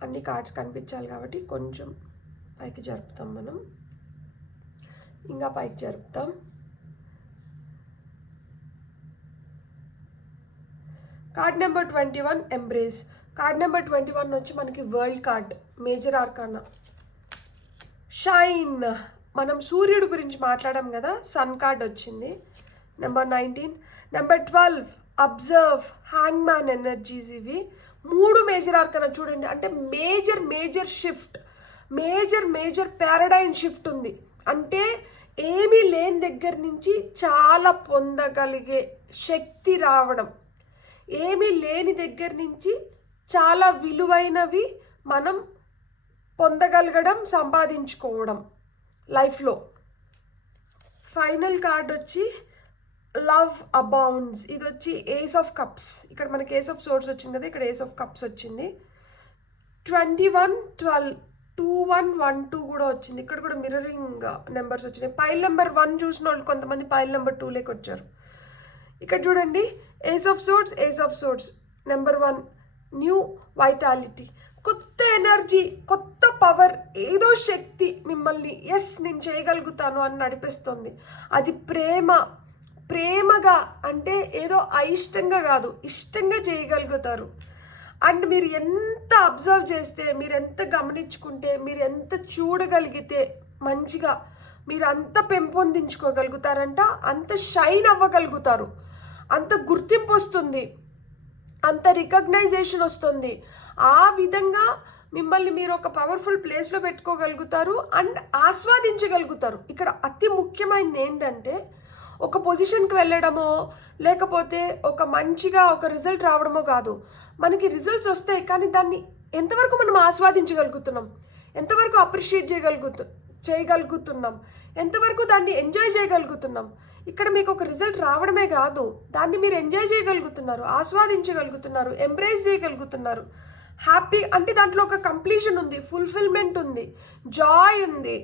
అన్ని కార్డ్స్ కనిపించాలి కాబట్టి కొంచెం పైకి జరుపుతాం, మనం ఇంకా పైకి జరుపుతాం. Card number 21 embrace. Card number 21 వచ్చి మనకి world card, major arcana, shine. మనం సూర్యుడు గురించి మాట్లాడాం కదా, సన్ కార్డ్ వచ్చింది. Number 19. Number 12 observe, hang man energies. ఇవి 3 మేజర్ ఆర్కానా చూడండి. అంటే major shift, major paradigm shift ఉంది. అంటే ఏమీ లేని దగ్గర నుంచి చాలా పొందగలిగే శక్తి రావడం, ఏమీ లేని దగ్గర నుంచి చాలా విలువైనవి మనం పొందగలగడం, సంపాదించుకోవడం లైఫ్లో. ఫైనల్ కార్డ్ వచ్చి లవ్ అబౌండ్స్. ఇది వచ్చి ఏస్ ఆఫ్ కప్స్. ఇక్కడ మనకి ఏస్ ఆఫ్ సోర్స్ వచ్చింది కదా, ఇక్కడ ఏస్ ఆఫ్ కప్స్ వచ్చింది. 21, 12, 2112 కూడా వచ్చింది. ఇక్కడ కూడా మిర్రరింగ్ నెంబర్స్ వచ్చినాయి. పైల్ నెంబర్ 1 చూసిన వాళ్ళు కొంతమంది పైల్ నెంబర్ 2 వచ్చారు. ఇక్కడ చూడండి, ace of sports number 1, new vitality, కొత్త ఎనర్జీ, కొత్త పవర్, ఏదో శక్తి మిమ్మల్ని ఎస్ నేను చేయగలుగుతాను అని నడిపిస్తుంది. అది ప్రేమగా, అంటే ఏదో అయిష్టంగా కాదు, ఇష్టంగా చేయగలుగుతారు. అండ్ మీరు ఎంత అబ్జర్వ్ చేస్తే, మీరు ఎంత గమనించుకుంటే, మీరు ఎంత చూడగలిగితే మంచిగా మీరు అంత పెంపొందించుకోగలుగుతారంట, అంత షైన్ అవ్వగలుగుతారు, అంత గుర్తింపు వస్తుంది, అంత రికగ్నైజేషన్ వస్తుంది. ఆ విధంగా మిమ్మల్ని మీరు ఒక పవర్ఫుల్ ప్లేస్లో పెట్టుకోగలుగుతారు అండ్ ఆస్వాదించగలుగుతారు. ఇక్కడ అతి ముఖ్యమైనది ఏంటంటే, ఒక పొజిషన్కి వెళ్ళడమో లేకపోతే ఒక మంచిగా ఒక రిజల్ట్ రావడమో కాదు. మనకి రిజల్ట్స్ వస్తాయి, కానీ దాన్ని ఎంతవరకు మనం ఆస్వాదించగలుగుతున్నాం, ఎంతవరకు అప్రిషియేట్ చేయగలుగుతున్నాం, ఎంతవరకు దాన్ని ఎంజాయ్ చేయగలుగుతున్నాం. ఇక్కడ మీకు ఒక రిజల్ట్ రావడమే కాదు, దాన్ని మీరు ఎంజాయ్ చేయగలుగుతున్నారు, ఆస్వాదించగలుగుతున్నారు, ఎంబ్రేస్ చేయగలుగుతున్నారు. హ్యాపీ అంటే దాంట్లో ఒక కంప్లీషన్ ఉంది, ఫుల్ఫిల్మెంట్ ఉంది, జాయ్ ఉంది,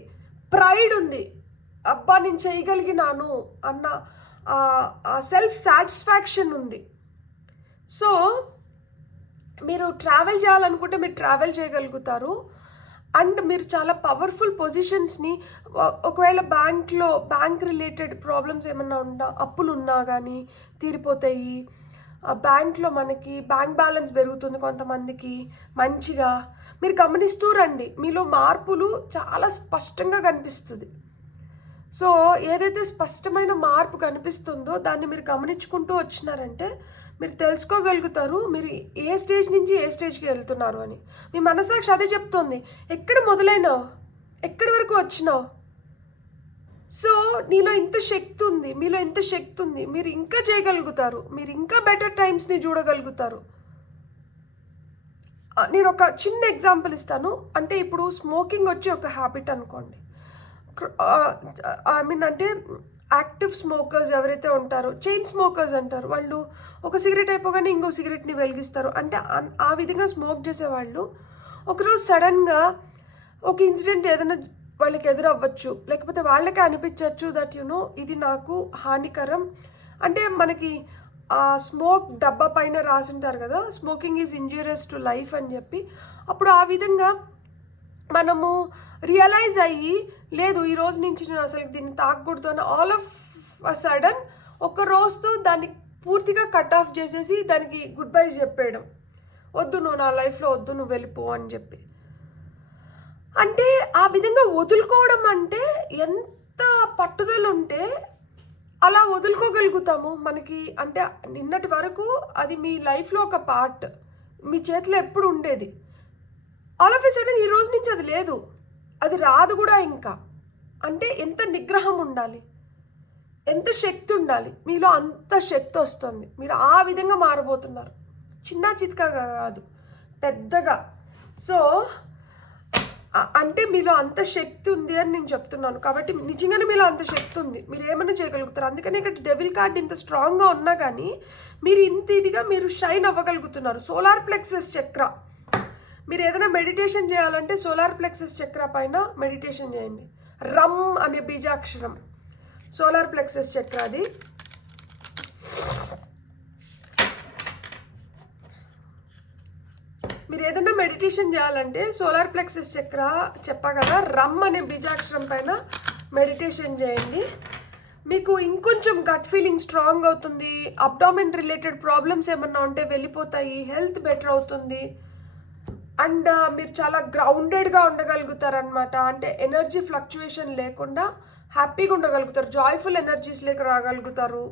ప్రైడ్ ఉంది. అబ్బా నేను చేయగలిగినాను అన్న సెల్ఫ్ సాటిస్ఫాక్షన్ ఉంది. సో మీరు ట్రావెల్ చేయాలనుకుంటే మీరు ట్రావెల్ చేయగలుగుతారు. అండ్ మీరు చాలా పవర్ఫుల్ పొజిషన్స్ని, ఒకవేళ బ్యాంక్ రిలేటెడ్ ప్రాబ్లమ్స్ ఏమన్నా ఉన్నా, అప్పులు ఉన్నా కానీ తీరిపోతాయి. బ్యాంక్లో మనకి బ్యాంక్ బ్యాలెన్స్ పెరుగుతుంది కొంతమందికి మంచిగా. మీరు గమనిస్తూ రండి, మీలో మార్పులు చాలా స్పష్టంగా కనిపిస్తుంది. సో ఏదైతే స్పష్టమైన మార్పు కనిపిస్తుందో దాన్ని మీరు గమనించుకుంటూ వచ్చినారంటే మీరు తెలుసుకోగలుగుతారు మీరు ఏ స్టేజ్ నుంచి ఏ స్టేజ్కి వెళ్తున్నారు అని. మీ మనస్సాక్షి అదే చెప్తుంది, ఎక్కడ మొదలైనావు, ఎక్కడి వరకు వచ్చినావు. సో నీలో ఇంత శక్తి ఉంది, మీలో ఎంత శక్తి ఉంది, మీరు ఇంకా చేయగలుగుతారు, మీరు ఇంకా బెటర్ టైమ్స్ని చూడగలుగుతారు. నేను ఒక చిన్న ఎగ్జాంపుల్ ఇస్తాను. అంటే ఇప్పుడు స్మోకింగ్ వచ్చి ఒక హ్యాబిట్ అనుకోండి. ఐ మీన్ అంటే యాక్టివ్ స్మోకర్స్ ఎవరైతే ఉంటారో, చైన్ స్మోకర్స్ అంటారు, వాళ్ళు ఒక సిగరెట్ అయిపోగానే ఇంకో సిగరెట్ని వెలిగిస్తారు. అంటే ఆ విధంగా స్మోక్ చేసేవాళ్ళు ఒకరోజు సడన్గా ఒక ఇన్సిడెంట్ ఏదైనా వాళ్ళకి ఎదురవ్వచ్చు, లేకపోతే వాళ్ళకే అనిపించవచ్చు దట్ ఇది నాకు హానికరం. అంటే మనకి ఆ స్మోక్ డబ్బా పైన రాసింటారు కదా, smoking is injurious to life అని చెప్పి. అప్పుడు ఆ విధంగా మనము రియలైజ్ అయ్యి, లేదు ఈ రోజు నుంచి నేను అసలు దీన్ని తాకూడదు అని ఆల్ ఆఫ్ అ సడన్ ఒక రోజుతో దాన్ని పూర్తిగా కట్ ఆఫ్ చేసేసి దానికి గుడ్ బై చెప్పేయడం, వద్దు నువ్వు నా లైఫ్లో వద్దు, నువ్వు వెళ్ళిపో అని చెప్పి. అంటే ఆ విధంగా వదులుకోవడం అంటే ఎంత పట్టుదల ఉంటే అలా వదులుకోగలుగుతాము. మనకి అంటే నిన్నటి వరకు అది మీ లైఫ్లో ఒక పార్ట్, మీ చేతిలో ఎప్పుడు ఉండేది. ఆల్ ఆఫ్ ఎ సడన్ ఈ రోజు నుంచి అది లేదు, అది రాదు కూడా. ఇంకా అంటే ఎంత నిగ్రహం ఉండాలి, ఎంత శక్తి ఉండాలి మీలో, అంత శక్తి వస్తుంది. మీరు ఆ విధంగా మారబోతున్నారు, చిన్న చితకగా కాదు, పెద్దగా. సో అంటే మీలో అంత శక్తి ఉంది అని నేను చెప్తున్నాను. కాబట్టి నిజంగానే మీలో అంత శక్తి ఉంది, మీరు ఏమైనా చేయగలుగుతారు. అందుకని ఇక్కడ డెవిల్ కార్డ్ ఇంత స్ట్రాంగ్గా ఉన్నా కానీ మీరు ఇంత ఇదిగా మీరు షైన్ అవ్వగలుగుతున్నారు. సోలార్ ప్లెక్సస్ చక్ర, మీరు ఏదైనా మెడిటేషన్ చేయాలంటే సోలార్ ప్లెక్సస్ చక్ర పైన మెడిటేషన్ చేయండి. రమ్ అనే బీజాక్షరం సోలార్ ప్లెక్సస్ చక్ర. అది మీరు ఏదైనా మెడిటేషన్ చేయాలంటే సోలార్ ప్లెక్సస్ చక్ర చెప్పా కదా, రమ్ అనే బీజాక్షరం పైన మెడిటేషన్ చేయండి. మీకు ఇంకొంచెం గట్ ఫీలింగ్ స్ట్రాంగ్ అవుతుంది. అబ్డామిన్ రిలేటెడ్ ప్రాబ్లమ్స్ ఏమన్నా ఉంటే వెళ్ళిపోతాయి, హెల్త్ బెటర్ అవుతుంది. అండ్ మీరు చాలా గ్రౌండెడ్గా ఉండగలుగుతారనమాట. అంటే ఎనర్జీ ఫ్లక్చువేషన్ లేకుండా హ్యాపీగా ఉండగలుగుతారు, జాయ్ఫుల్ ఎనర్జీస్ లేక రాగలుగుతారు.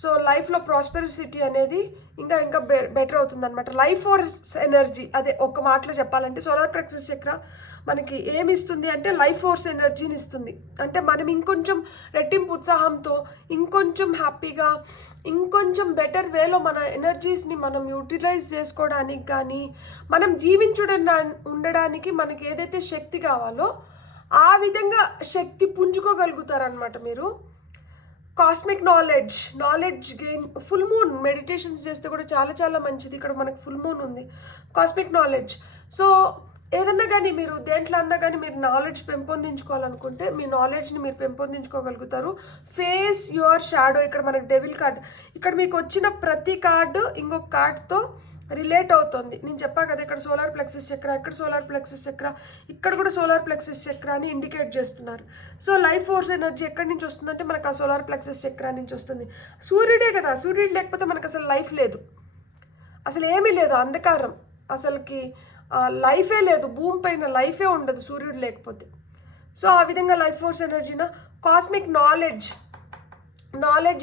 సో లైఫ్లో ప్రాస్పెరిసిటీ అనేది ఇంకా ఇంకా బెటర్ అవుతుంది అనమాట. లైఫ్ ఫోర్స్ ఎనర్జీ, అదే ఒక మాటలో చెప్పాలంటే సోలార్ ప్లెక్సస్ చక్ర మనకి ఏమి ఇస్తుంది అంటే లైఫ్ ఫోర్స్ ఎనర్జీని ఇస్తుంది. అంటే మనం ఇంకొంచెం రెట్టింపు ఉత్సాహంతో, ఇంకొంచెం హ్యాపీగా, ఇంకొంచెం బెటర్ వేలో మన ఎనర్జీస్ని మనం యూటిలైజ్ చేసుకోవడానికి కానీ, మనం ఉండడానికి మనకి ఏదైతే శక్తి కావాలో ఆ విధంగా శక్తి పుంజుకోగలుగుతారనమాట మీరు. Cosmic knowledge gain, full moon meditations చేస్తే కూడా చాలా చాలా మంచిది. ఇక్కడ మనకు ఫుల్ మూన్ ఉంది, కాస్మిక్ నాలెడ్జ్. సో ఏదన్నా కానీ మీరు దేంట్లో అన్నా కానీ మీరు నాలెడ్జ్ పెంపొందించుకోవాలనుకుంటే మీ నాలెడ్జ్ని మీరు పెంపొందించుకోగలుగుతారు. ఫేస్ యువర్ షాడో, ఇక్కడ మనకు డెవిల్ కార్డ్. ఇక్కడ మీకు వచ్చిన ప్రతి కార్డు ఇంకొక కార్డ్తో రిలేట్ అవుతుంది. నేను చెప్పా కదా, ఇక్కడ సోలార్ ప్లెక్సస్ చక్ర, ఇక్కడ సోలార్ ప్లెక్సస్ చక్ర, ఇక్కడ కూడా సోలార్ ప్లెక్సస్ చక్ర అని ఇండికేట్ చేస్తున్నారు. సో లైఫ్ ఫోర్స్ ఎనర్జీ ఎక్కడి నుంచి వస్తుందంటే మనకు ఆ సోలార్ ప్లెక్సస్ చక్ర నుంచి వస్తుంది. సూర్యుడే కదా, సూర్యుడు లేకపోతే మనకు అసలు లైఫ్ లేదు, అసలు ఏమీ లేదు, అంధకారం, అసలుకి లైఫే లేదు, భూమి పైన లైఫే ఉండదు సూర్యుడు లేకపోతే. సో ఆ విధంగా లైఫ్ ఫోర్స్ ఎనర్జీన కాస్మిక్ నాలెడ్జ్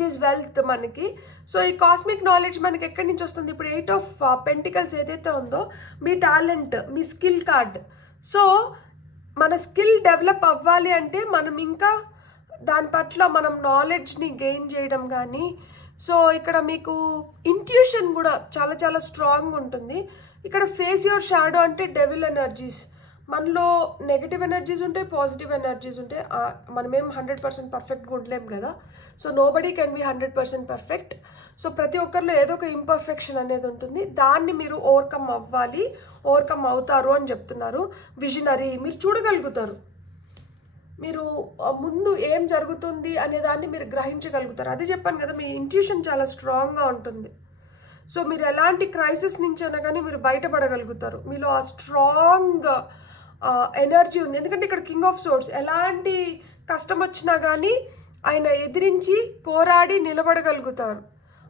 ఈజ్ వెల్త్ మనకి. సో ఈ కాస్మిక్ నాలెడ్జ్ మనకి ఎక్కడి నుంచి వస్తుంది? ఇప్పుడు 8 ఆఫ్ పెంటికల్స్ ఏదైతే ఉందో మీ టాలెంట్, మీ స్కిల్ కార్డ్. సో మన స్కిల్ డెవలప్ అవ్వాలి అంటే మనం ఇంకా దాని పట్ల మనం నాలెడ్జ్ని గెయిన్ చేయడం కానీ. సో ఇక్కడ మీకు ఇంట్యూషన్ కూడా చాలా చాలా స్ట్రాంగ్ ఉంటుంది. ఇక్కడ ఫేస్ యువర్ షాడో అంటే డెవిల్ ఎనర్జీస్, మనలో నెగిటివ్ ఎనర్జీస్ ఉంటాయి, పాజిటివ్ ఎనర్జీస్ ఉంటాయి. మనమేం 100% పర్ఫెక్ట్గా ఉండలేం కదా. So nobody can be 100% perfect. So ప్రతి ఒక్కరిలో ఏదో ఒక ఇంపర్ఫెక్షన్ అనేది ఉంటుంది, దాన్ని మీరు ఓవర్కమ్ అవుతారు అని చెప్తున్నారు. విజనరీ, మీరు చూడగలుగుతారు, మీరు ముందు ఏం జరుగుతుంది అనే దాన్ని మీరు గ్రహించగలుగుతారు. అది చెప్పాను కదా, మీ ఇంట్యూషన్ చాలా స్ట్రాంగ్గా ఉంటుంది. సో మీరు ఎలాంటి క్రైసిస్ నుంచి అయినా కానీ మీరు బయటపడగలుగుతారు, మీలో ఆ స్ట్రాంగ్ ఎనర్జీ ఉంది. ఎందుకంటే ఇక్కడ కింగ్ ఆఫ్ సోర్స్, ఎలాంటి కష్టం వచ్చినా కానీ ఆయన ఎదిరించి పోరాడి నిలబడగలుగుతారు.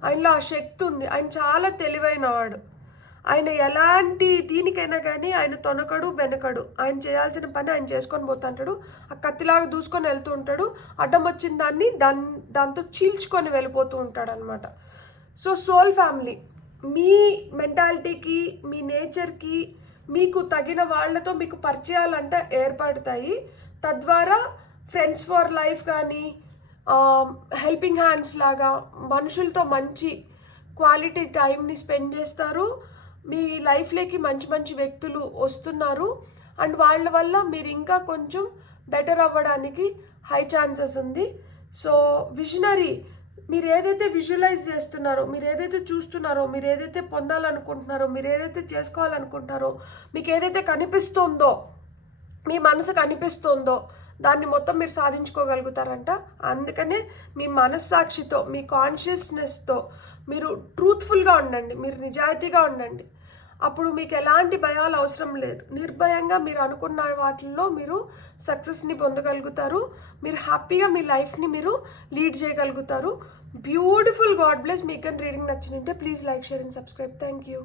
ఆయనలో ఆ శక్తి ఉంది, ఆయన చాలా తెలివైన వాడు. ఆయన ఎలాంటి దీనికైనా కానీ ఆయన తొనకడు బెనకడు, ఆయన చేయాల్సిన పని ఆయన చేసుకొని పోతుంటాడు. ఆ కత్తిలాగా దూసుకొని వెళ్తూ ఉంటాడు, అడ్డం వచ్చిన దాంతో చీల్చుకొని వెళ్ళిపోతూ ఉంటాడు అనమాట. సో సోల్ ఫ్యామిలీ, మీ మెంటాలిటీకి, మీ నేచర్కి, మీకు తగిన వాళ్ళతో మీకు పరిచయాలంటే ఏర్పడతాయి. తద్వారా ఫ్రెండ్స్ ఫర్ లైఫ్ కానీ, హెల్పింగ్ హ్యాండ్స్ లాగా మనుషులతో మంచి క్వాలిటీ టైంని స్పెండ్ చేస్తారు. మీ లైఫ్లోకి మంచి మంచి వ్యక్తులు వస్తున్నారు. అండ్ వాళ్ళ వల్ల మీరు ఇంకా కొంచెం బెటర్ అవ్వడానికి హై ఛాన్సెస్ ఉంది. సో విజనరీ, మీరు ఏదైతే విజువలైజ్ చేస్తున్నారో, మీరు ఏదైతే చూస్తున్నారో, మీరు ఏదైతే పొందాలనుకుంటున్నారో, మీరు ఏదైతే చేసుకోవాలనుకుంటున్నారో, మీకు ఏదైతే కనిపిస్తుందో, మీ మనసు కనిపిస్తుందో దాన్ని మొత్తం మీరు సాధించుకోగలుగుతారంట. అందుకనే మీ మనస్సాక్షితో, మీ కాన్షియస్నెస్తో మీరు ట్రూత్ఫుల్గా ఉండండి, మీరు నిజాయితీగా ఉండండి. అప్పుడు మీకు ఎలాంటి భయాలు అవసరం లేదు. నిర్భయంగా మీరు అనుకున్న వాటిల్లో మీరు సక్సెస్ని పొందగలుగుతారు. మీరు హ్యాపీగా మీ లైఫ్ని మీరు లీడ్ చేయగలుగుతారు. బ్యూటిఫుల్. God bless. మీకు రీడింగ్ నచ్చినంటే please like, share and subscribe. Thank you.